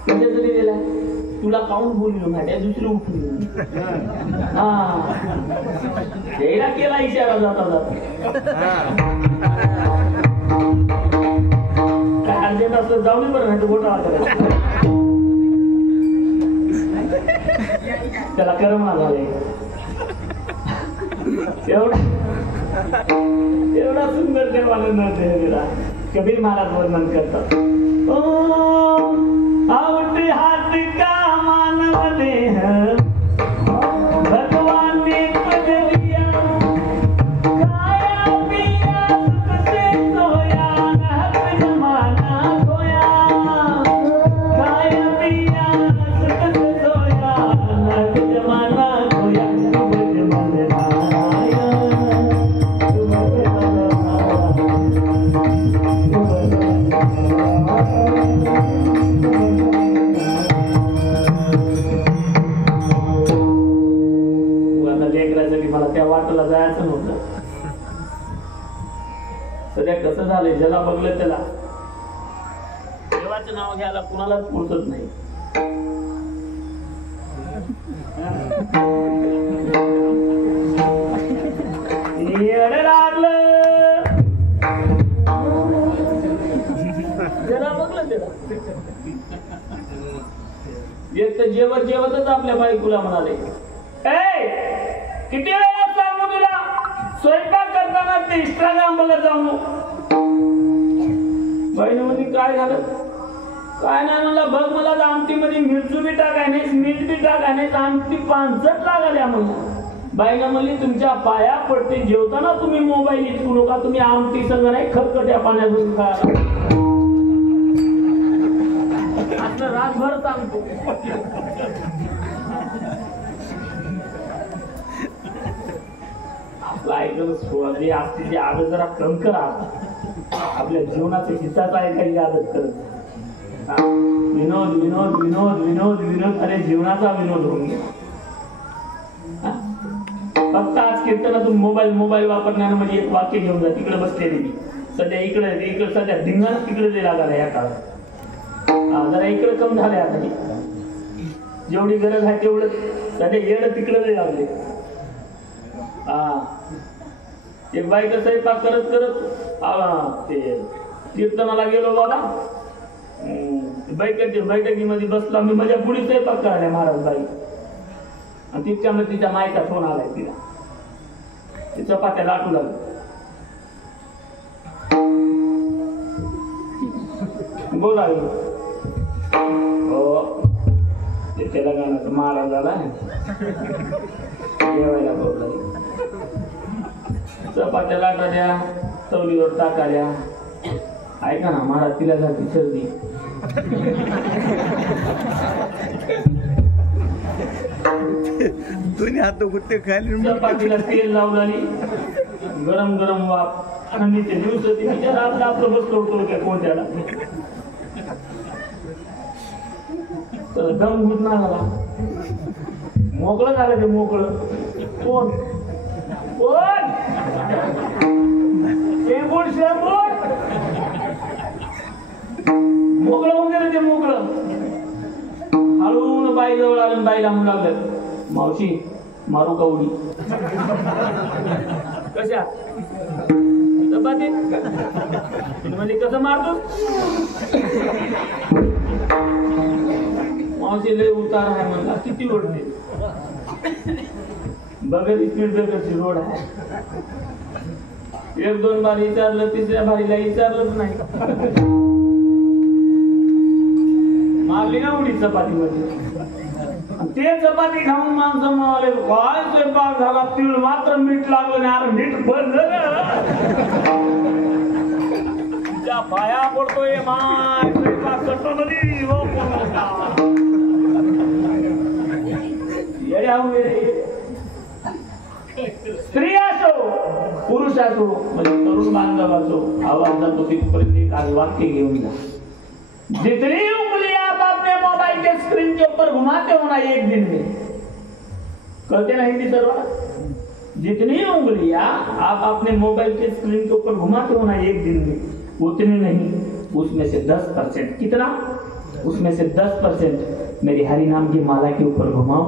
त्याच्यासाठी गेला तुला काऊन बोललो माझ्या दुसरी उठली त्याला केला इशारा जाता जाता काय अर्जंट असलं जाऊन बरं नाही गोटा त्याला करमना झाले एवढा सुंदर देवानं दिला. कबीर महाराज वर्णन करतात आवटी हात का मानव देह भगवान ने पदविया खाया पिया सुख से सोया नहक जमाना खोया खाया पिया सुख से सोया नहक जमाना खोया मला त्या वाटेला जायचं नव्हतं. सध्या कसं झालंय ज्याला बघलं त्याला देवाचं नाव घ्यायला कुणालाच पुरत नाही. लागलं ज्याला बघलं त्याला एक तर जेवत जेवतच आपल्या बायकोला म्हणाले किती वेळा सांगू तुला स्वयंपाक करताना ते इंस्टाग्राम बघत जाऊ बहिणी मध्ये काय झालं काय नाही मला बघ मला आमटी मध्ये मिरचू बी टाकाय नाही मीठ बी टाकाय नाही आमटी पांचट लागाल्या मला. बाईला म्हणली तुमच्या पाया पडते जेवताना तुम्ही मोबाईल इतकू नका तुम्ही आमटी संग नाही खरकट्या पाण्यातून खा असं रातभर सांगतो. सोळाची आजची आदत जरा कम करा आपल्या जीवनाच्या हिताचा काही आदत करत विनोद विनोद विनोद विनोद विनोद अरे जीवनाचा विनोद होऊन गेला. फक्त आज कीर्तनातून मोबाईल वापरण्यानं म्हणजे एक वाक्य घेऊन जा तिकडे बसलेली मी सध्या इकडे सध्या धिंगाण तिकडे जे लागला या काळात जरा इकडे कम झाले आता जेवढी गरज आहे तेवढं सध्या येणं तिकडे लागले. एक बाईचा स्वयंपाक करत करत ते कीर्तनाला गेलो बाबा बैठकीमध्ये बसला मी माझ्या पुढे स्वयंपाक करायला महाराज बाई आणि तिच्यामध्ये तिच्या मायचा फोन आलाय तिला ती चपात्या लाटू लागली. बोला हो त्याला गाण्याचा महाराज झाला जेवायला बोलला चपात्या लाटाल्या तवलीवर टाकाल्या ऐका ना महाराज तिला जाती सर्दी दोन्ही हात गुट्टे खाली चपातीला तेल लावली गरम गरम वाप थंडीचे दिवस होते विचार आपलं आपलं बसलो होतो त्या कोणत्याला तर दम घुटणार झाला मोकळं झालं ते मोकळं कोण कोण मोकळं होऊन गेलं ते मोकळं हळून बाई जवळ आलं बाईला म्हणू लागलं मावशी मारू का उडी कशा चपाती म्हणजे कसं मारतो मावशी लय उतार आहे म्हणला किती ओढते बघत स्पीड ब्रेकरची रोड आहे एक दोन बार विचारलं तिसऱ्या बारीला विचारलंच नाही मारली ना उडी चपातीमध्ये ते चपाती खाऊन माणसं म्हणाले काय स्वयंपाक झाला, तीळ मात्र मीठ लागलं नाही. अरे मीठ बंद त्या पाया पडतोय माय स्वयंपाक करतो नदी स्त्री असो पुरुष असो म्हणजे तरुण बांधव असो, आवाज जातो तिथपर्यंत एक आज वाक्य घेऊन जा. जितनी उंगलियां आप अपने मोबाइल के स्क्रीन के ऊपर घुमाते हो ना एक दिन में, कहते ना हिंदी सर्वा, जितनी उंगलियां आप अपने मोबाइल के स्क्रीन के ऊपर घुमाते हो ना एक दिन में, उतनी नहीं, उसमें से 10%. कितना? उसमें से 10% मेरी हरि नाम की माला के ऊपर घुमाओ.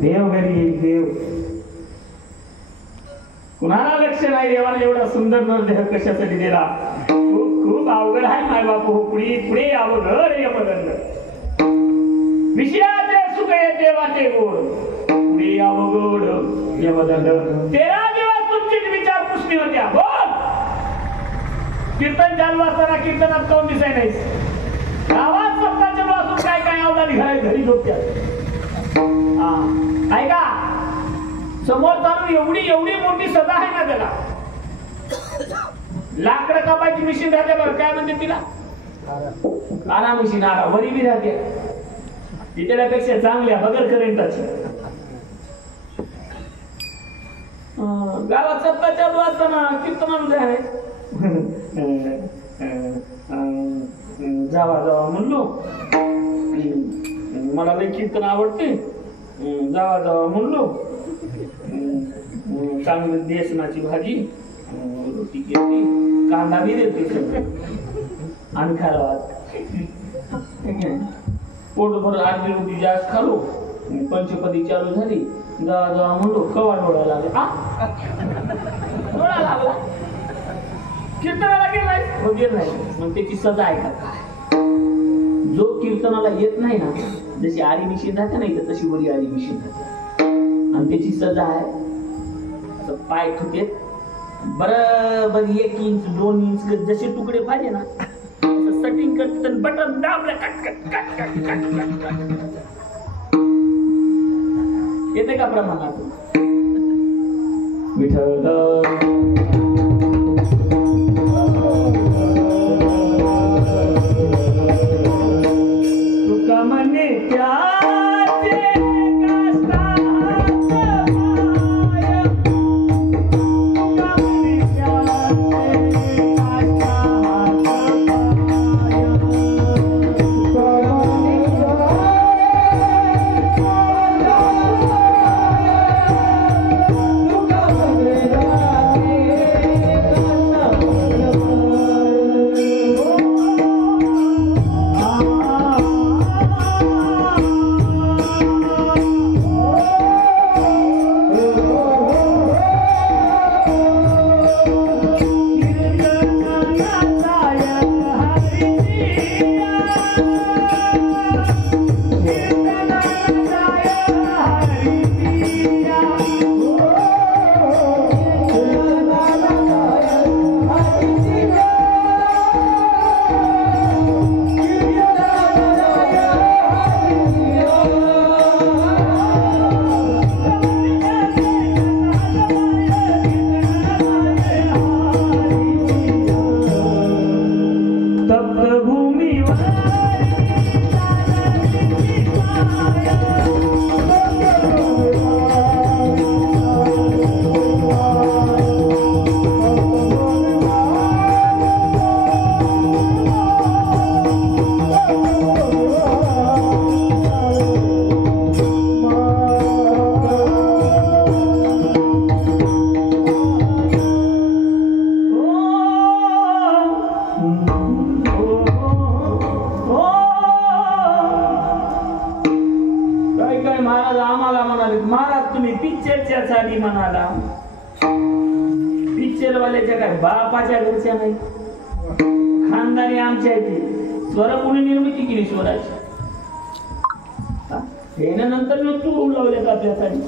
देव घरी देव. कुणाला लक्ष नाही देवाने एवढा सुंदर नरदेह कशासाठी दिला. खूप अवघड आहे माय बापू. पुढे पुढे यावं घर यमदंड. विषयाचे सुख येते वाटे गोड, पुढे यावं गोड यमदंड. 13 दिवस तुमची विचार पुष्टी होत्या. बोल. कीर्तन चालू असताना कीर्तनात कोण दिसाय नाही. गावात सप्ताच्या वाचून काय काय आवडाली घरी झोपत्या. ऐका, समोर चालून एवढी मोठी सजा आहे ना त्याला. लाकडं कापायची मशीन राहते बरं, काय म्हणते तिला? आरा मशीन. आरा वरी बी राहते. तिच्यापेक्षा चांगल्या बगर करंटाची. गावात सप्ताह चालू असताना कीर्तनामध्ये आहे. जावा म्हणलो, मला लई कीर्तन आवडते. जावा म्हणलो, चांगली बेसनाची भाजी, रोटी केली, कांदा बी देते आणि खायला. पोटभर अर्धी रोटी जास्त खालो. पंचपदी चालू झाली. जावा म्हणलो, कवा डोळा लागला. डोळा लागला. कीर्तनाला गेलाय वगैरे नाही. मग त्याची सजा आहे का? जो कीर्तनाला येत नाही ना, जशी आरी मिशीन राहते नाही तर तशी वरी आरी मिशीन राहते. आणि त्याची सजा आहे पाय ठुकेत बरोबर 1 इंच 2 इंच जसे तुकडे पाहिजे ना सेटिंग करते. बटन दाबलं cut cut cut cut cut cut. येते का प्रमाणात? विठ्ठल तुका म्हणे त्याचे म्हणाला. पिक्चर वाल्याच्या काय बापाच्या घरच्या नाही, खानदानी आमच्या इथे. स्वर कोणी निर्मिती केली स्वराची? नंतर तू लावल्यात आपल्यासाठी.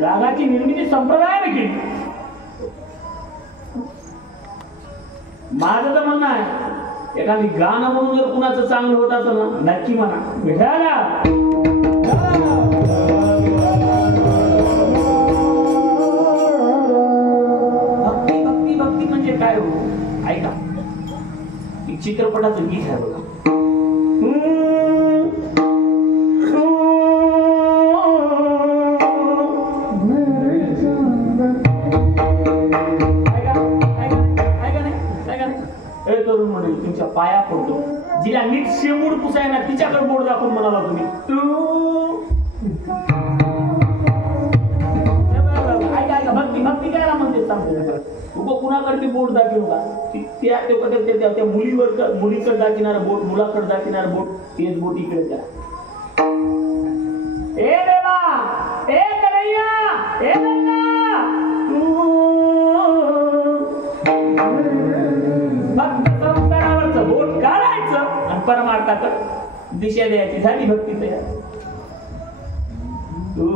रागाची निर्मिती संप्रदायाने केली. माझं तर म्हणणं आहे एखादी गाणं म्हणून जर कुणाचं चांगलं होत असेल ना नक्की म्हणा विठाला. भक्ती भक्ती भक्ती म्हणजे काय हो ऐका एक चित्रपटाचं गीत आहे बघा. तरुण म्हणेल तुमच्या पाया पडतो जिला नीट शेंबूड पुसाय ना तिच्याकडे बोट दाखवून म्हणाला तुम्ही ऐका ऐका भक्ती भक्ती काय म्हणते सांगतो तू कुणाकडे बोट दाखवू का त्या मुलीवर मुलीकडे दाखवणार बोट मुलाकडे दाखवणार बोट तेच बोट इकडे द्या. ए देवा ए कन्हैया ए संसारावरचं बोट काढायचं आणि परमार्थाकडे दिशा द्यायची झाली भक्ती तयार. तू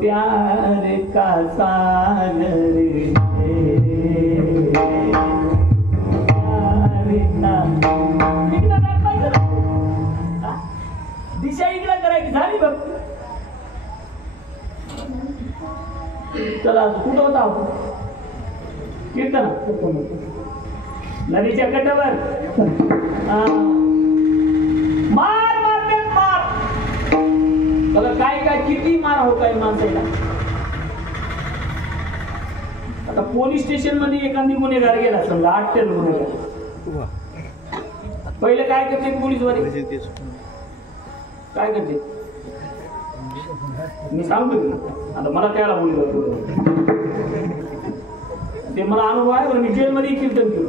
प्यार का सागर दिशा इकडे करायची झाली भक्ती. चला कुठं होता आपण कीर्तन नदीच्या कट्यावर मार मारते मार बघा काय काय किती मार हो काय माणसाला. आता पोलीस स्टेशन मध्ये एखादी गुन्हेगार गेला समजा 8 गुन्हेगार पहिले काय करते पोलीस वाले काय करते मी सांगतो आता मला त्याला बोललो ते मला अनुभव आहे बरं. मी जेलमध्ये कीर्तन केलो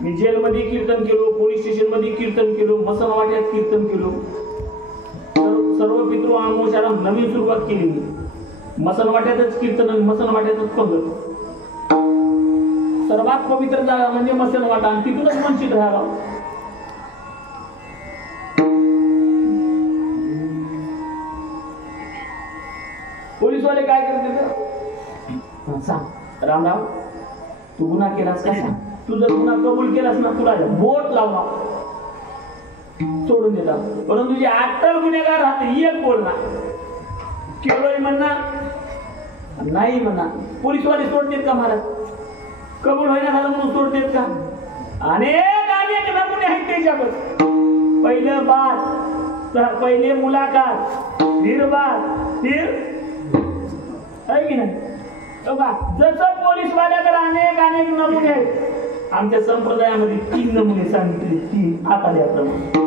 मी जेलमध्ये कीर्तन केलो पोलीस स्टेशन मध्ये कीर्तन केलो मसन वाट्यात कीर्तन केलो. सर्व पितृ आमोशाला नवीन सुरुवात केली मी मसन वाट्यातच कीर्तन मसन वाट्यातच पंगत. सर्वात पवित्र जागा म्हणजे मसन वाटा आणि तिथूनच वंचित राहावा. पोलीसवाले काय करते सांग रामराव तू गुन्हा केलास का सांग. तू जर गुन्हा कबूल केलास ना तुला बोट लावला सोडून देतात. परंतु जे अट्टल गुन्हेगार राहते एक बोलणार केलोय म्हणणार नाही म्हणणार पोलीसवाले सोडतेत का महाराज. कबूल व्हायला झालं म्हणून सोडतेत का. अनेक अनेक नमुने आहेत त्याच्याकडे. पहिलं बात पहिले मुलाखत फिर बात फिर आहे की नाही. जसं पोलीसवाल्याकडे अनेक अनेक नमुने आहेत आमच्या संप्रदायामध्ये 3 नमुने सांगितले 3 आता द्याप्रमाणे.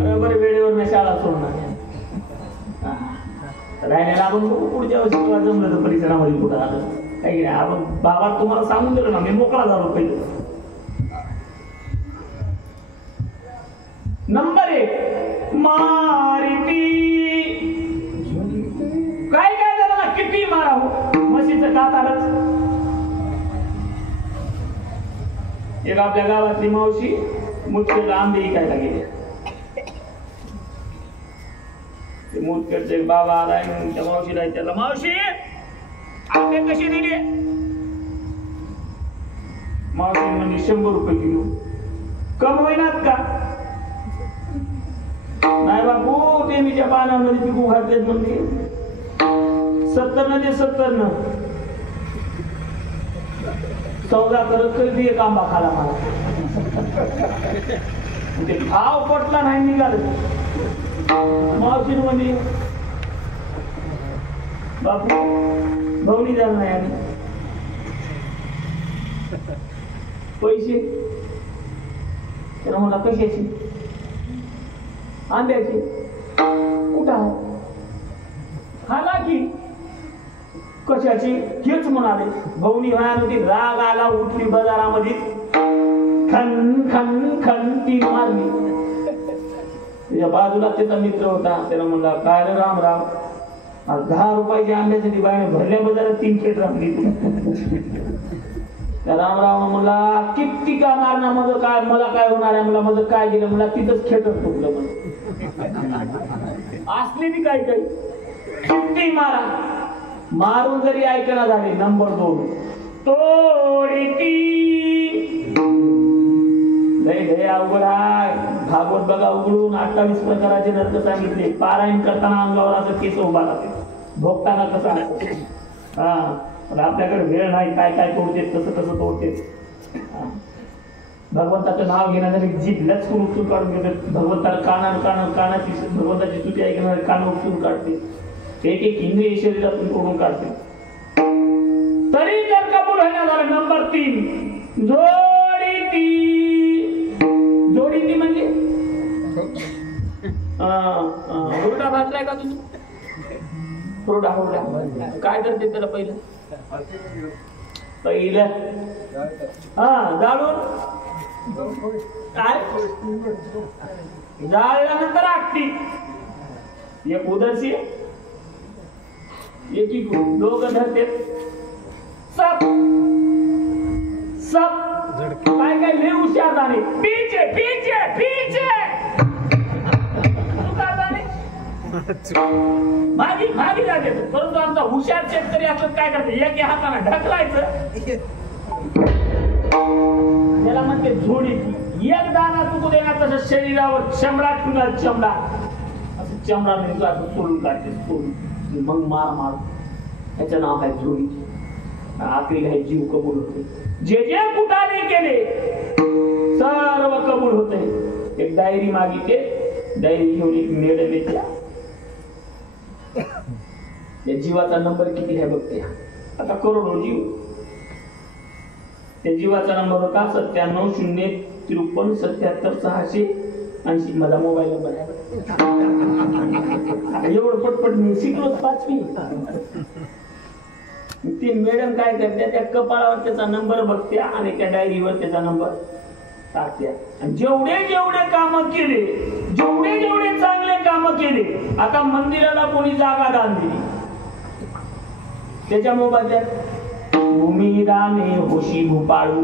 बरोबर वेळेवर शाळा सोडणार. राहिलेला आपण पुढच्या वर्षी किंवा जमलं तर परिसरामध्ये कुठं आलं काही नाही. आपण बाबा तुम्हाला सांगून दिलं ना, मी मोकळा झालो पहिले. नंबर 1 मारिती. काय काय झालं ना, किती मारा हो म्हशीचं कात आलंच. एक आपल्या गावातली मावशी मुतखेडला आंबे विकायला गेले. ते मुतखेडचे एक बाबा आलाय, त्या मावशीला विचारलं, मावशी आंबे कसे दिले? मावशी म्हणजे 100 रुपये किलो. कम होईनात का? नाही बापू, ते मी त्या पानामध्ये पिकू घातलेत म्हणजे 70 न ते 70 न चौदा करत कधी एक आंबा खाला मला. ते भाव पटला नाही निघालं. मावशी म्हणजे बापू भावनी झालं नाही आणि पैसे तर मला कशाचे? आंब्याचे. कुठं आहे? खाला की कशाची? हेच म्हणाले. भावनी व्हायला राग आला, उठली बाजारामध्ये, खन खन खन ती मारली. त्याच्या बाजूला त्याचा मित्र होता, त्याला म्हणला, काय रे राम राम, 10 रुपयाच्या आंब्यासाठी बाहेर भरल्या बाजारात 3 खेट राखली. त्या रामराव म्हणला, किती का मारणार, माझं काय, मला काय होणार आहे, मला माझं काय गेलं, मला तिथंच खेटत फुटलं. म्हणून असले बी काही काही किती मारा, मारून जरी ऐकणं झाले. नंबर 2 तोडीती. लय अवघड आहे. भागवत बघा उघडून 28 प्रकाराचे नर्क सांगितले. पारायण करताना अंगावर असं केस उभा राहते, भोगताना कसं असतं. हा, पण आपल्याकडे वेळ नाही. काय काय तोडते, कसं कसं तोडते. भगवंताचं नाव घेण्यासाठी जीभ लचकून उपसून काढून घेते. भगवंताला कानाची भगवंताची स्तुती ऐकणारे कान उपसून काढते. एक एक इंद्रिय शरीरातून तोडून काढते. तरी जर कबूल व्हायला झालं. नंबर 3 जोडीती. जोडीती म्हणजे हुरडा भाजलाय का तुम्ही? हुरडा काय करते त्याला? पहिलं जाळून काय जाळल्यानंतर आखटी. एक उदरशी, एकी दोघं धरते. सप सप काय काय लय हुशार झाले. पीछे पीछे पीछे मागी मागी जाते. परंतु आमचा हुशार शेतकरी असलं काय करते, एक हाताने ढकलायचं, त्याला म्हणते झोडी. एक दाना चुकू देणार, तसं शरीरावर चमडा ठेवणार. चमडा असं चमडा नाही, असं सोडून काढते, सोडून मग मार मार. त्याचं नाव आहे झोडी. आखरी काही जीव कबूल होते. जे जे कुठाने केले सर्व कबूल होते. एक डायरी मागितले, डायरी घेऊन एक मेढ घेतला. त्या जीवाचा नंबर किती आहे बघते. आता करोडो जीव. त्या जीवाचा नंबर होता 97-053-77-680. माझा मोबाईल नंबर आहे. एवढं पटपट मी शिकलो 5वी. ती मॅडम काय करते, त्या कपाळावर त्याचा नंबर बघत्या आणि त्या डायरीवर त्याचा नंबर टाकत्या. आणि जेवढे जेवढे काम केले, जेवढे जेवढे चांगले काम केले, आता मंदिराला कोणी जागा दान दिली, त्याच्या मोबाईल्यात भूमी दाने होशी भूपाळू.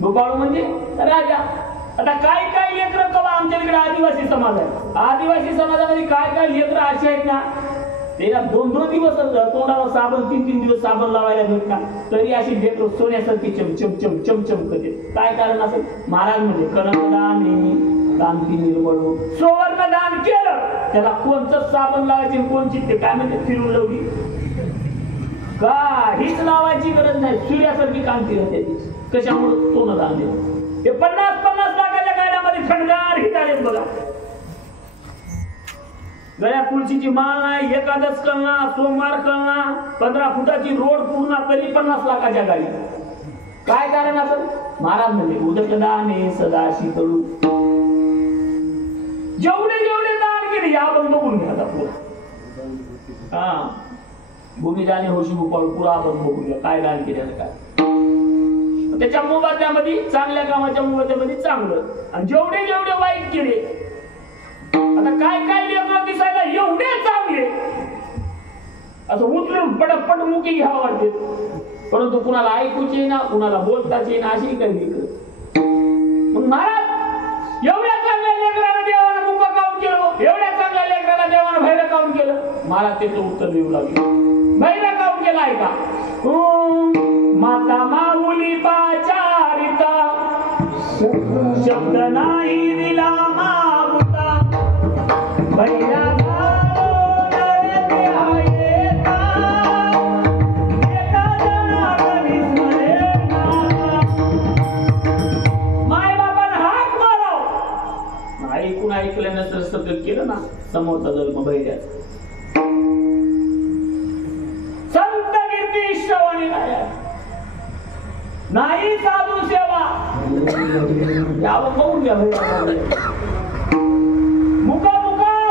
भूपाळू म्हणजे राजा. आता काय काय लेकर कवा आमच्याकडे आदिवासी समाज आहे. आदिवासी समाजामध्ये काय काय लेकर असे आहेत ना, त्याला 2-2 दिवस तोंडाला साबण, 3-3 दिवस साबण लावायला भेटणार, तरी अशी लेकर सोन्यासारखी चमचम चमचम चमकते. काय कारण असं? महाराज म्हणजे कर्मदानी कांती निर्मळ. सुवर्ण दान केलं, त्याला कोणतं साबण लावायचे, कोणची ते काय म्हणते फिरून लावली, काहीच लावायची गरज नाही. सूर्यासारखी कांती राहते. कशामुळे? सोनं दान दिलं. हे 50-50 लाखाच्या गाड्यामध्ये खंडगार हितालेत बघा. गळ्या तुळशीची माळ नाही, एकादश कळणार, सोमवार कळणार, 15 फुटाची रोड पूर्ण, तरी 50 लाखाच्या गाडी. काय कारण असं? महाराज म्हणजे उदक दाने सदा शीतळू. जेवढे जेवढे दान केले आपण बघून घ्या आता पुरा. हा भूमिदानी होशी गोपाळ पुरा आपण बघून घ्या काय दान केलं काय. त्याच्या मोबदल्यामध्ये चांगल्या कामाच्या मोबदल्यामध्ये चांगलं आणि जेवढे जेवढे वाईट केले. आता काय काय लेकरं दिसायला एवढे चांगले असं उचलून पटपट मुकी घ्यावं वाटते परंतु कुणाला ऐकूचे ना कुणाला बोलताचे ना अशी काही लेकर. मग महाराज एवढ्या चांगल्या लेकराला देवानं मुका काऊन केलं एवढ्या चांगल्या लेकराला देवानं भैर काऊन केलं. महाराज त्याचं उत्तर देऊ लागले. भैर काऊन केलं ऐका. माता माऊली पाचारिता शब्द नाही दिला मागुता भैरा ऐकून ऐकल्यानंतर सतत केलं ना समोरचा जन्म भैर्याचा. संत कीर्ती श्रवणी नाही साधू सेवा यावं बघून घ्या मुका मुका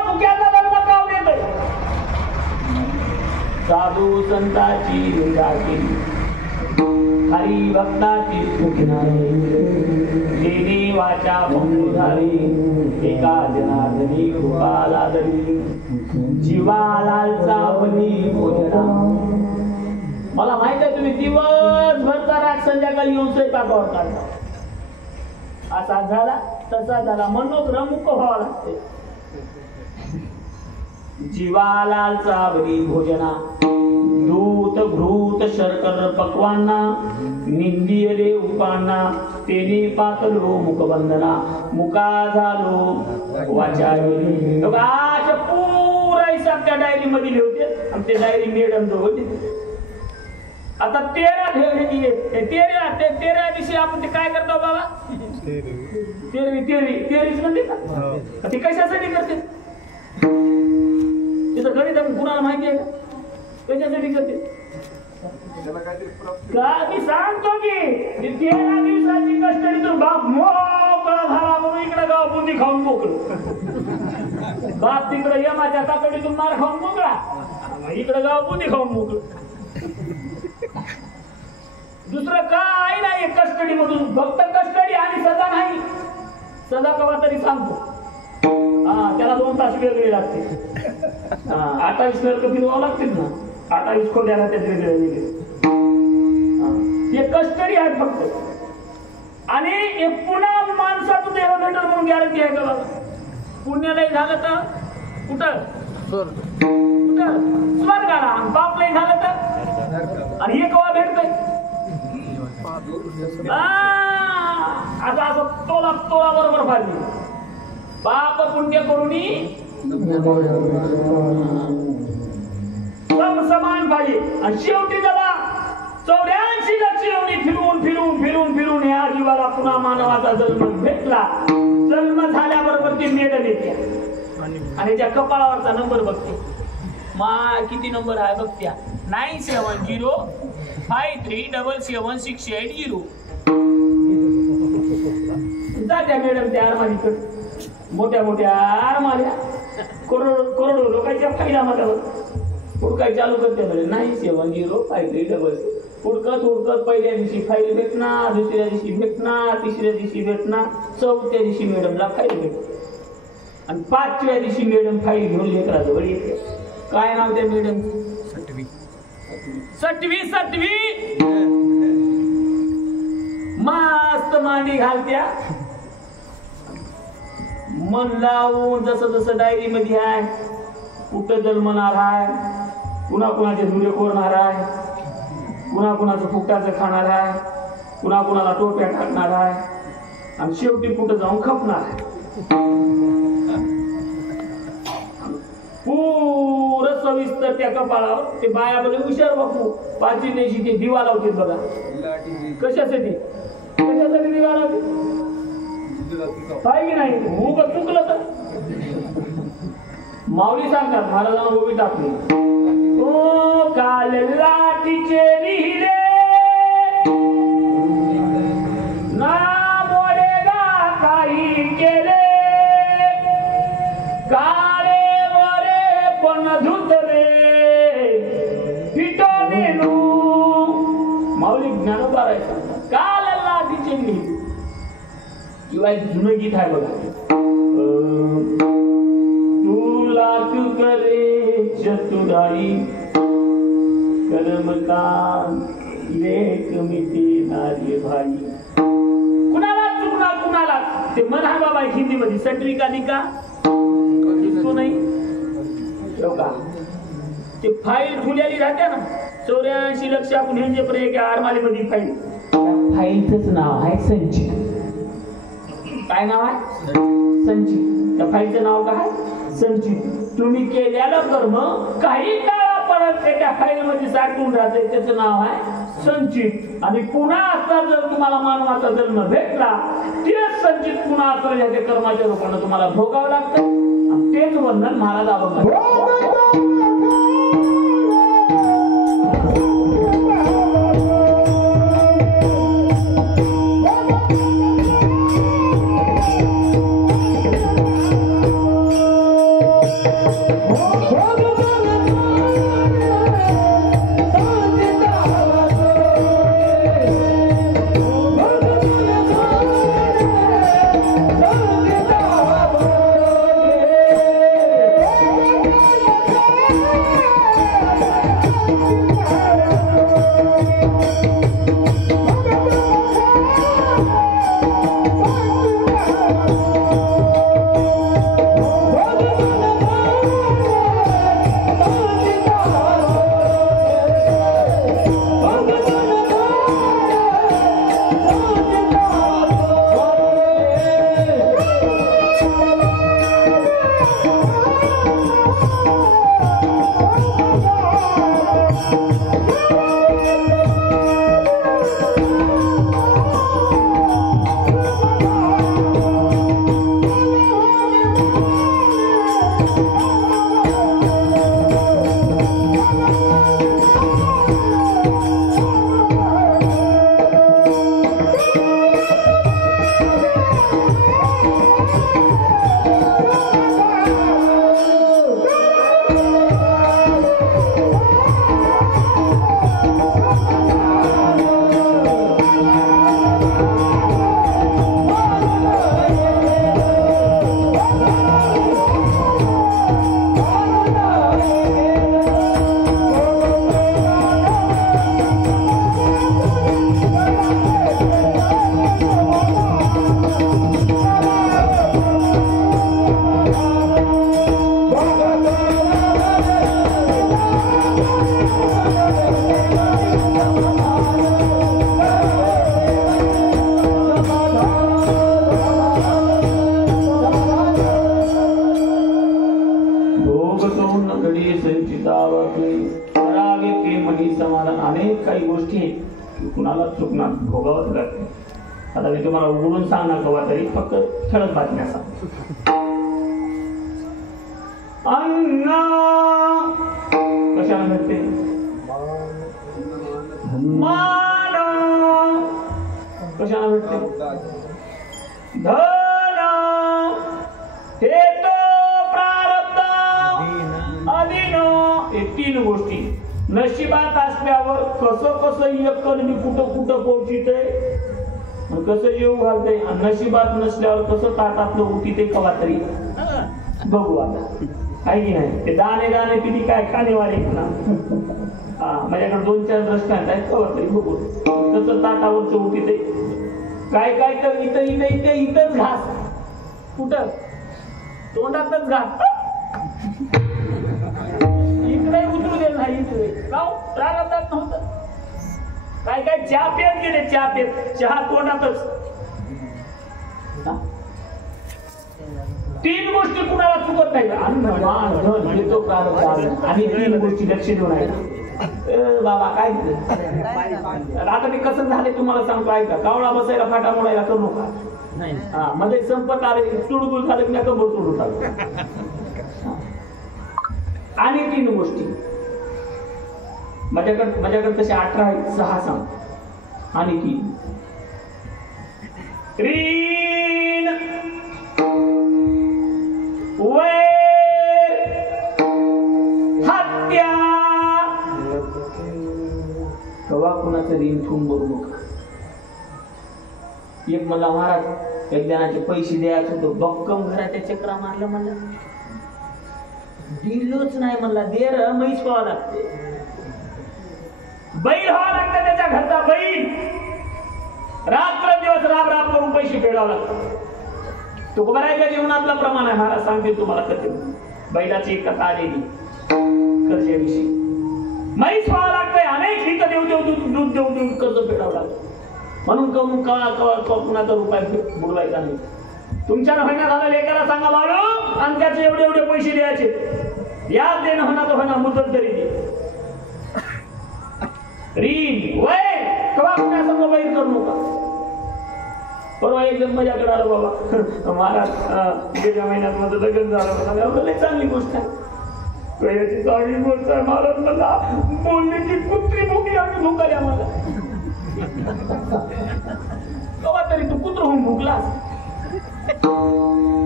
मुक्याचा जन्म काऊन येतोय. साधू संताची निंदा केली हरी भक्ताची सुख नाही देणी वाचा बंधू झाली एका जनार्दनी कृपाला दरी जीवालालचा बली भोजना. मला माहित आहे तुम्ही दिवसभरचा राग संध्याकाळी येऊन स्वयंपाकावर काढता. असा झाला तसा झाला मनोग्रह मुक व्हावा लागते. जीवालालचा बली भोजना दूत घृत शर्कर पक्वांना निंदियले उपांना तेने पातलो मुखबंधना मुका झालो वाचावेली. अशा पुरा हिसाब त्या डायरी मध्ये लिहते आणि ते डायरी मॅडम जवळ देते. आता 13 दिवशी आपण ते काय करतो बाबा तेरीच म्हणते का ती कशासाठी करते. तिथं गणित कुणाला माहिती आहे का कशासाठी करते का मी सांगतो की 13 दिवसाची कस्टडी तो बाप मोकळा झाला म्हणून इकडे गाव बुंदी खाऊन मोकळं. बाप तिकडे यमाच्या तातडीतून मार खाऊन मोकळा इकडे गाव बुंदी खाऊन मोकळं. दुसरं काय नाही कस्टडी मधून फक्त कस्टडी आणि सजा नाही. सजा कवा तरी सांगतो त्याला 2 तास वेगळे लागते. 28 नरक फिरवावं लागतील ना 28 खोल्याला त्यात वेगळे हे कस्टडी आहे फक्त. आणि पुन्हा माणसाचं देह भेटल म्हणून गॅरंटी आहे का. पुण्यालाही झालं तर कुठं कुठं स्वर्गाला पापलाही झालं तर आणि हे कवा भेटतंय. असं असं तोला तोला बरोबर पाहिजे. पाप पुण्य करूनी समान पाहिजे. आणि शेवटी जरा 84 लक्ष एवढी फिरून फिरून फिरून फिरून या जीवाला पुन्हा मानवाचा जन्म भेटला. जन्म झाल्याबरोबर ती मेडल येते आणि त्या कपाळावरचा नंबर बघते. किती नंबर आहे बघत्या 9705377680. त्या मॅडम त्या आरमालीकडे मोठ्या मोठ्या आरमाल्या करोडो लोकांच्या फायदा मतावर पुढकाय चालू करते 97053776. पुढकत उडकत पहिल्या दिवशी फाईल भेटणार दुसऱ्या दिवशी भेटणार तिसऱ्या दिवशी भेटणार चौथ्या दिवशी मॅडमला फाईल भेटणार आणि 5व्या दिवशी मॅडम फाईल घेऊन लेकराजवळ येते. काय नाव त्या मॅडम सटवी मस्त मांडी घालत्या मन लावून जसं जसं डायरी मध्ये आहे कुठं जन्मणार आहे कुणा कुणाचे धुरे कोरणार आहे कुणा कुणाचं फुकटाचं खाणार आहे कुणा कुणाला टोप्या टाकणार आहे आणि शेवटी कुठं जाऊन खपणार आहे. पूर सविस्तर त्या कपाळावर ते बाया बोले हुशार बापू 5 दिवशी ते दिवा लावतील बघा. कशासाठी दिवा लावतील पाहिजे नाही उग चुकलं तर माऊली सांगतात महाराजांना उभी टाकली. ओ काल लाटीचे लिहिले ना मोडेगा काही केले किंवा एक जुनं गीत आहे बघा, तू लाख करे चतुराई कर्म काम लेख मिटे नारी भाई. कुणाला चुकणार कुणाला ते म्हणा बाबा हिंदी मध्ये सटविका दिका दिसतो नाही का. ते फाईल खुल्याली राहते ना 84 लक्ष आपण ह्यांचे पर्यंत आरमाली मध्ये फाईल. फाईलच नाव आहे संचित. काय नाव आहे संचित. त्या फाईलचं नाव काय संचित. तुम्ही केलेलं कर्म काही काळापर्यंत त्या फाईल मध्ये साठवून राहते त्याचं नाव आहे संचित. आणि पुन्हा आता जर तुम्हाला मानवाचा जन्म भेटला तेच संचित पुन्हा असलेल्या कर्माच्या रूपाने तुम्हाला भोगावं लागतं. तेच वर्णन महाराज अभंगात. अनेक काही गोष्टी कुणाला चुकणार भोगावंच लागते. आता मी तुम्हाला उघडून सांगणार कवा तरी फक्त ठळक बातम्या सांग. अन्न कशाला मिळते मान कशाला मिळते धन हे तो प्रारब्ध अधीन. हे तीन गोष्टी नशिबात असल्यावर कसं कसं यक्कल मी कुठं कुठं पोहोचितय कसं येऊ घालतंय. नशिबात नसल्यावर कसं ताटातलं उठीते कवा तरी बघू. आता आहे की नाही ते दाणे दाणे किती काय खाणेवाले ना. माझ्याकडे 2-4 दृष्टांत आहेत कवा तरी बघू कसं ताटावरचं उठीते. काय काय तर इथं इथं इथे इथंच घास कुठं तोंडातच घास इकडे उतरू दे नाही इकडे प्रारब्धात नव्हतं. काय काय चहा पेत गेले चहा पेत चहा तोंडातच. तीन गोष्टी कुणाला चुकत नाही अन्न मान धन हे तो प्रारब्ध आणि तीन गोष्टी लक्ष देऊन आहे बाबा काय आता ते कसं झाले तुम्हाला सांगतो ऐका. कावळा बसायला फाटा मोडायला करू नका. मध्ये संपत आले चुडबुड झाले की कंबर सोडून आलो. आणि तीन गोष्टी माझ्याकडे तसे 18 आहेत 6 सांग. आणि तीन ऋण वैर हत्या. कवा कुणाचं ऋण ठेवून बघू नका. एक मला महाराज एक जणाचे पैसे द्यायचं होतं, बक्कम घराच्या चक्रा मारलं म्हणलं, दिलोच नाही म्हणला. दे र म्हैस व्हावं लागते, बैल व्हावं लागतं त्याच्या घरचा बैल. रात्र दिवस राब राब करून पैसे फेडावं लागतात. तुकोबाराच्या जीवनातला प्रमाण आहे महाराज सांगते तुम्हाला कथे. बैलाची एक कथा आलेली कर्जाविषयी. म्हैस व्हावं लागतंय, अनेक हित देऊ दूध देऊ कर्ज फेडावं लागतं. म्हणून कमून कुणाचा रुपये बुडवायचा नाही. तुमच्या महिन्यात झालं लेकराला सांगा बाळू आणि त्याचे एवढे एवढे पैसे द्यायचे, याच देणं होणार तर होणार, मुदत तरी दे. रील वय कवा कुणासंग बैर करू नका. परवा एकदम मजाकडे आलो बाबा महाराज गेल्या महिन्यात माझं लग्न झालं. लय चांगली गोष्ट आहे, पहिल्याची चांगली गोष्ट आहे महाराज. मला बोलली की कुत्री भुकली आणि भुकाली आम्हाला. कवा तरी तू कुत्र होऊन भुकलास,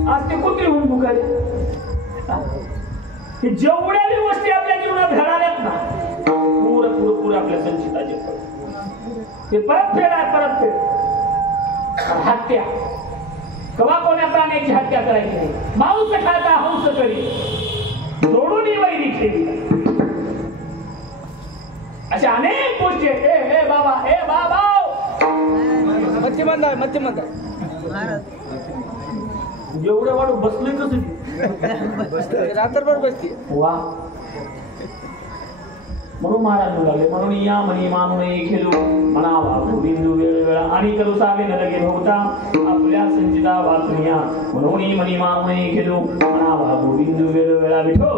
आज ते कुत्री होऊन भुकाले. जेवढ्या बी गोष्टी आपल्या जीवनात घडाल्यात ना पुरे आपल्या संचिताचे ते परत फेड आहे, परत फेड. हत्या कवा कोण्या प्राण्याची हत्या करायची नाही. मांस खाता हंस करी सोडून वैरी खेळी. अशा अनेक गोष्टी आहेत. हे बाबा हे बाबा मच्छी बांधा मच्छी बांधा. एवढं वाढू बसलोय कसं रात्रभर बसते वा. म्हणून महाराज म्हणाले म्हणून या म्हणी मानू नये खेळू म्हणावा बिंदू वेळोवेळा आणि करू सावे न लगे होता आपल्या संचिता वाचून या. म्हणून म्हणी मानू नये खेळू म्हणावा बिंदू वेळोवेळा विठो.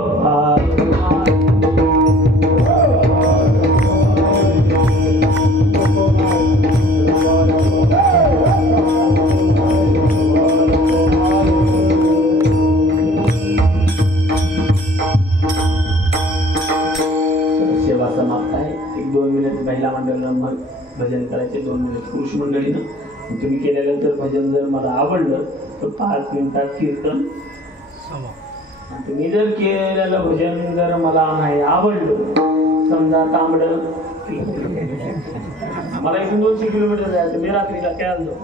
महिला मंडळाला भजन करायचे 2 मिनिट. पुरुष मंडळीनं तुम्ही केलेलं जर भजन जर मला आवडलं तर 5 मिनिटात कीर्तन. तुम्ही जर केलेलं भजन जर मला नाही आवडलं, समजा तांबड मला 100-200 किलोमीटर जायचं, मी रात्रीला खेळायला जाऊ,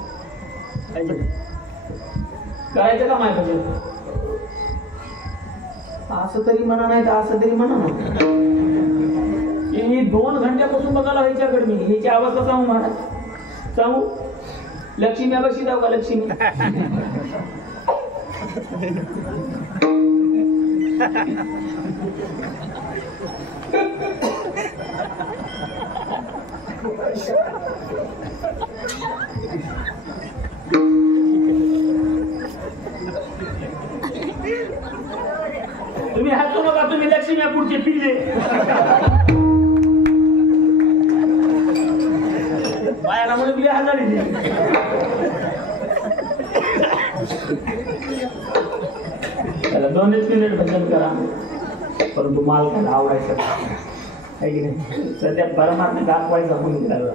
करायचं का माय भजन? असं तरी म्हणा नाही तर असं तरी म्हणा ना. मी 2 घंट्यापासून बघायला ह्याच्याकडे मी ह्याची अवस्था सांगू महाराज सांगू. लक्ष्मी बशी जाऊ का लक्ष्मी? तुम्ही हसू नका, तुम्ही लक्ष्मी पुढचे पिल्ले बायाला म्हणून तुला हजारी त्याला 2 मिनिट भजन करा, परंतु मालकाला आवडायचं आहे की नाही. सध्या परमात्मा दाखवायचा म्हणून करायला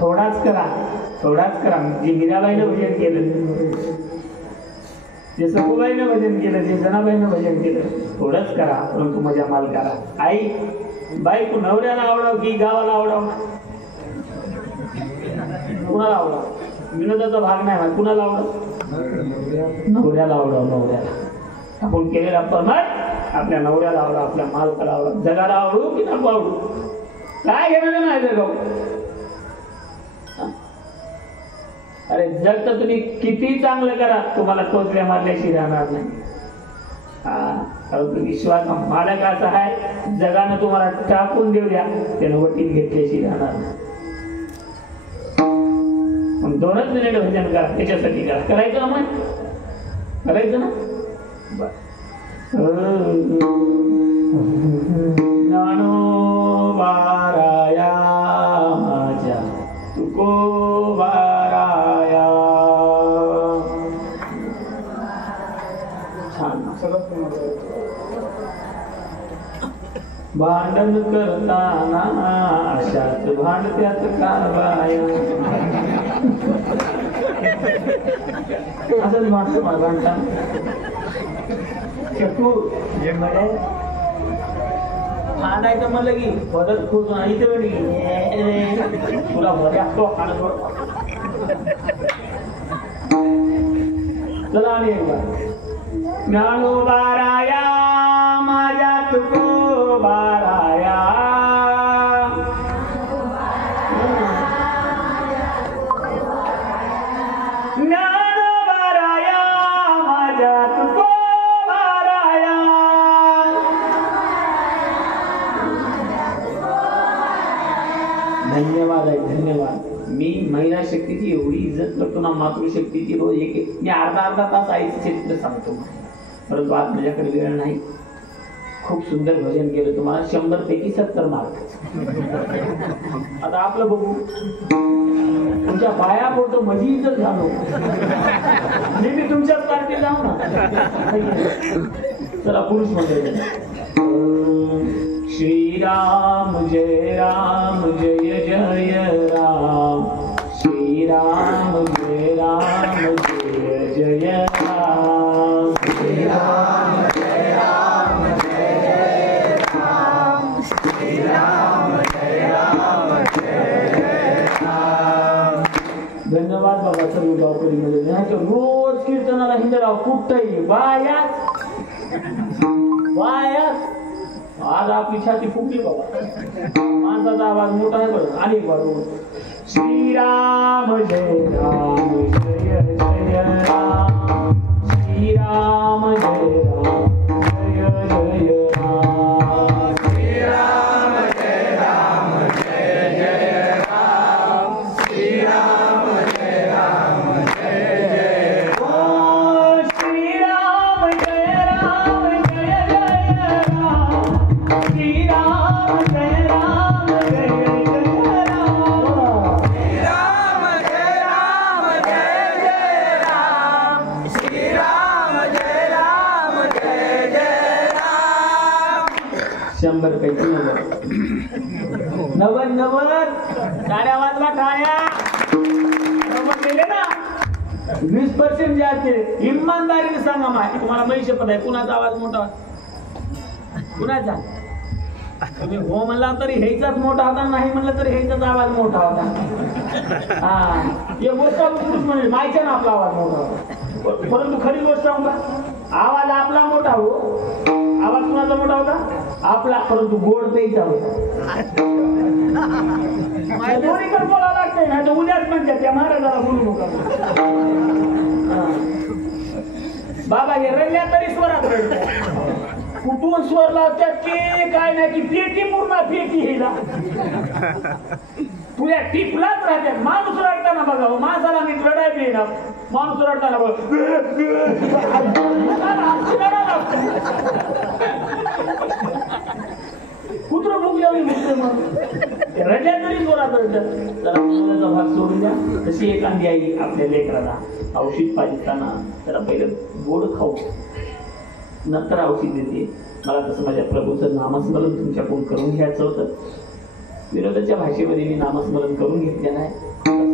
थोडाच करा. जे मीराबाईनं भजन केलं, जे सखूबाईनं भजन केलं, जे जनाबाईनं भजन केलं, थोडंच करा परंतु मजा माल करा. आई बायको नवऱ्याला आवडाव की गावाला आवडाव? कुणाला आवडाव? विनोदाचा भाग नाही. कुणाला आवडाव? नवऱ्याला आवडाव. नवऱ्याला आपण केलेला परमार्थ आपल्या नवऱ्याला आवडा, आपल्या मालकाला आवडा. जगाला आवडू की नको आवडू काय घेणार नाही जगाव. अरे जग तर तुम्ही किती चांगलं करा, तुम्हाला टोचल्या मारल्याशी राहणार नाही. विश्वास मालक असा आहे, जगानं तुम्हाला टाकून देऊ द्या, त्यानं वटीत घेतल्याशी राहणार नाही. 2च मिनिट भजन करा, त्याच्यासाठी करा. करायचं ना मग करायचं ना. ज्ञानो बाराया माझ्या तुको बाराया. छान. भांडण करताना अशात भांडत्यात कारवाया. असंच भांडतो मला भांडता तू भांडायचं म्हणलं की बदल खूप इथे वेळ तुला मध्ये असतो खाणं चला आणि एकदा ज्ञानोबाराया माझ्या तुकोबाराया ज्ञानोबाराया माझ्या तुकोबाराया धन्यवाद आहे धन्यवाद. मी महिला शक्तीची एवढी इज्जत करतो ना, मातृशक्तीची रोज एक मी अर्धा तास आईचं चित्र सांगतो, परंतु आज माझ्याकडे वेळ नाही. खूप सुंदर भजन केलं, तुम्हाला 100 पैकी 70 मार्क. आता आपलं बघू, तुमच्या पाया पडतो माझी इज्जत झालो, मी तुमच्याच पार्टी जाऊ ना. चला पुरुष मंडळी. श्रीराम जय राम जय जय राम, श्रीराम जय राम जय जय राम, श्रीराम जय राम जय जय राम, श्रीराम जय राम जय जय राम. धन्यवाद बाबा सर्व गावकरी मध्ये रोज कीर्तनाला हिंदराव कुठतही वायाच वायाच. आज आपली छाती फुगली बाबा, माणसाचा आवाज मोठा आहे बरं. आणि बरोबर श्रीराम जय राम जय जय राम, श्रीराम जय राम जय जय राम, श्रीराम जय राम जय जय राम, श्रीराम जय राम जय जय राम, श्रीराम जय राम जय जय राम, श्रीराम जय राम जय जय राम, श्रीराम जय राम जय जय राम, श्रीराम जय राम जय जय राम. 100 पैकी 90 टाळ्या वाजवा टाळ्या. केले ना 20% जे असते इमानदारीने सांगा. माहिती तुम्हाला माहिती शपथ आहे, कुणाचा आवाज मोठा कुणाचा? तुम्ही हो म्हणला तरी ह्याचाच मोठा होता, नाही म्हणलं तरी ह्याचाच आवाज मोठा होता. हा हे गोष्ट म्हणजे माहिती ना आपला आवाज मोठा होता, परंतु खरी गोष्ट का आवाज आपला मोठा हो, आवाज कुणाचा मोठा होता? आपला, परंतु गोड प्यायचा होता. दोन्हीकडे बोलावं लागतंय ना, तर उद्याच म्हणतात त्या महाराजाला बोलू नका. बाबा हे रडल्या तरी स्वरात रडतात, कुठून स्वर लावतात की काय नाही की पेटी पूर्ण पेटी हिला तुझ्या टिपलाच राहतात. माणूस रडताना बघा, माणसाला नीट रडाय बी ना, माणूस रडताना बघ कुत्र भुकल्यावर भुकते, मग रडल्या तरी जोरात रडतात. जरा मुलाचा भाग सोडून द्या. तशी एखादी आई आपल्या लेकराला औषध पाजताना त्याला पहिलं गोड खाऊ नंतर औषध देते. मला तसं माझ्या प्रभूचं नामस्मरण तुमच्याकडून करून घ्यायचं होतं. विरोधाच्या भाषेमध्ये मी नामस्मरण करून घेतलेलं आहे.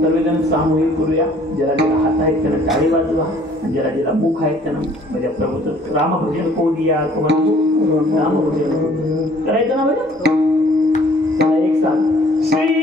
सर्वजण सामूहिक करूया. ज्याला ज्याला हात आहेत त्यांना टाळी वाजवा, ज्याला ज्याला मुख आहेत त्यांना माझ्या प्रभूचं रामभजन कोडिया रामभजन करायचं ना. म्हणजे एक साथ श्री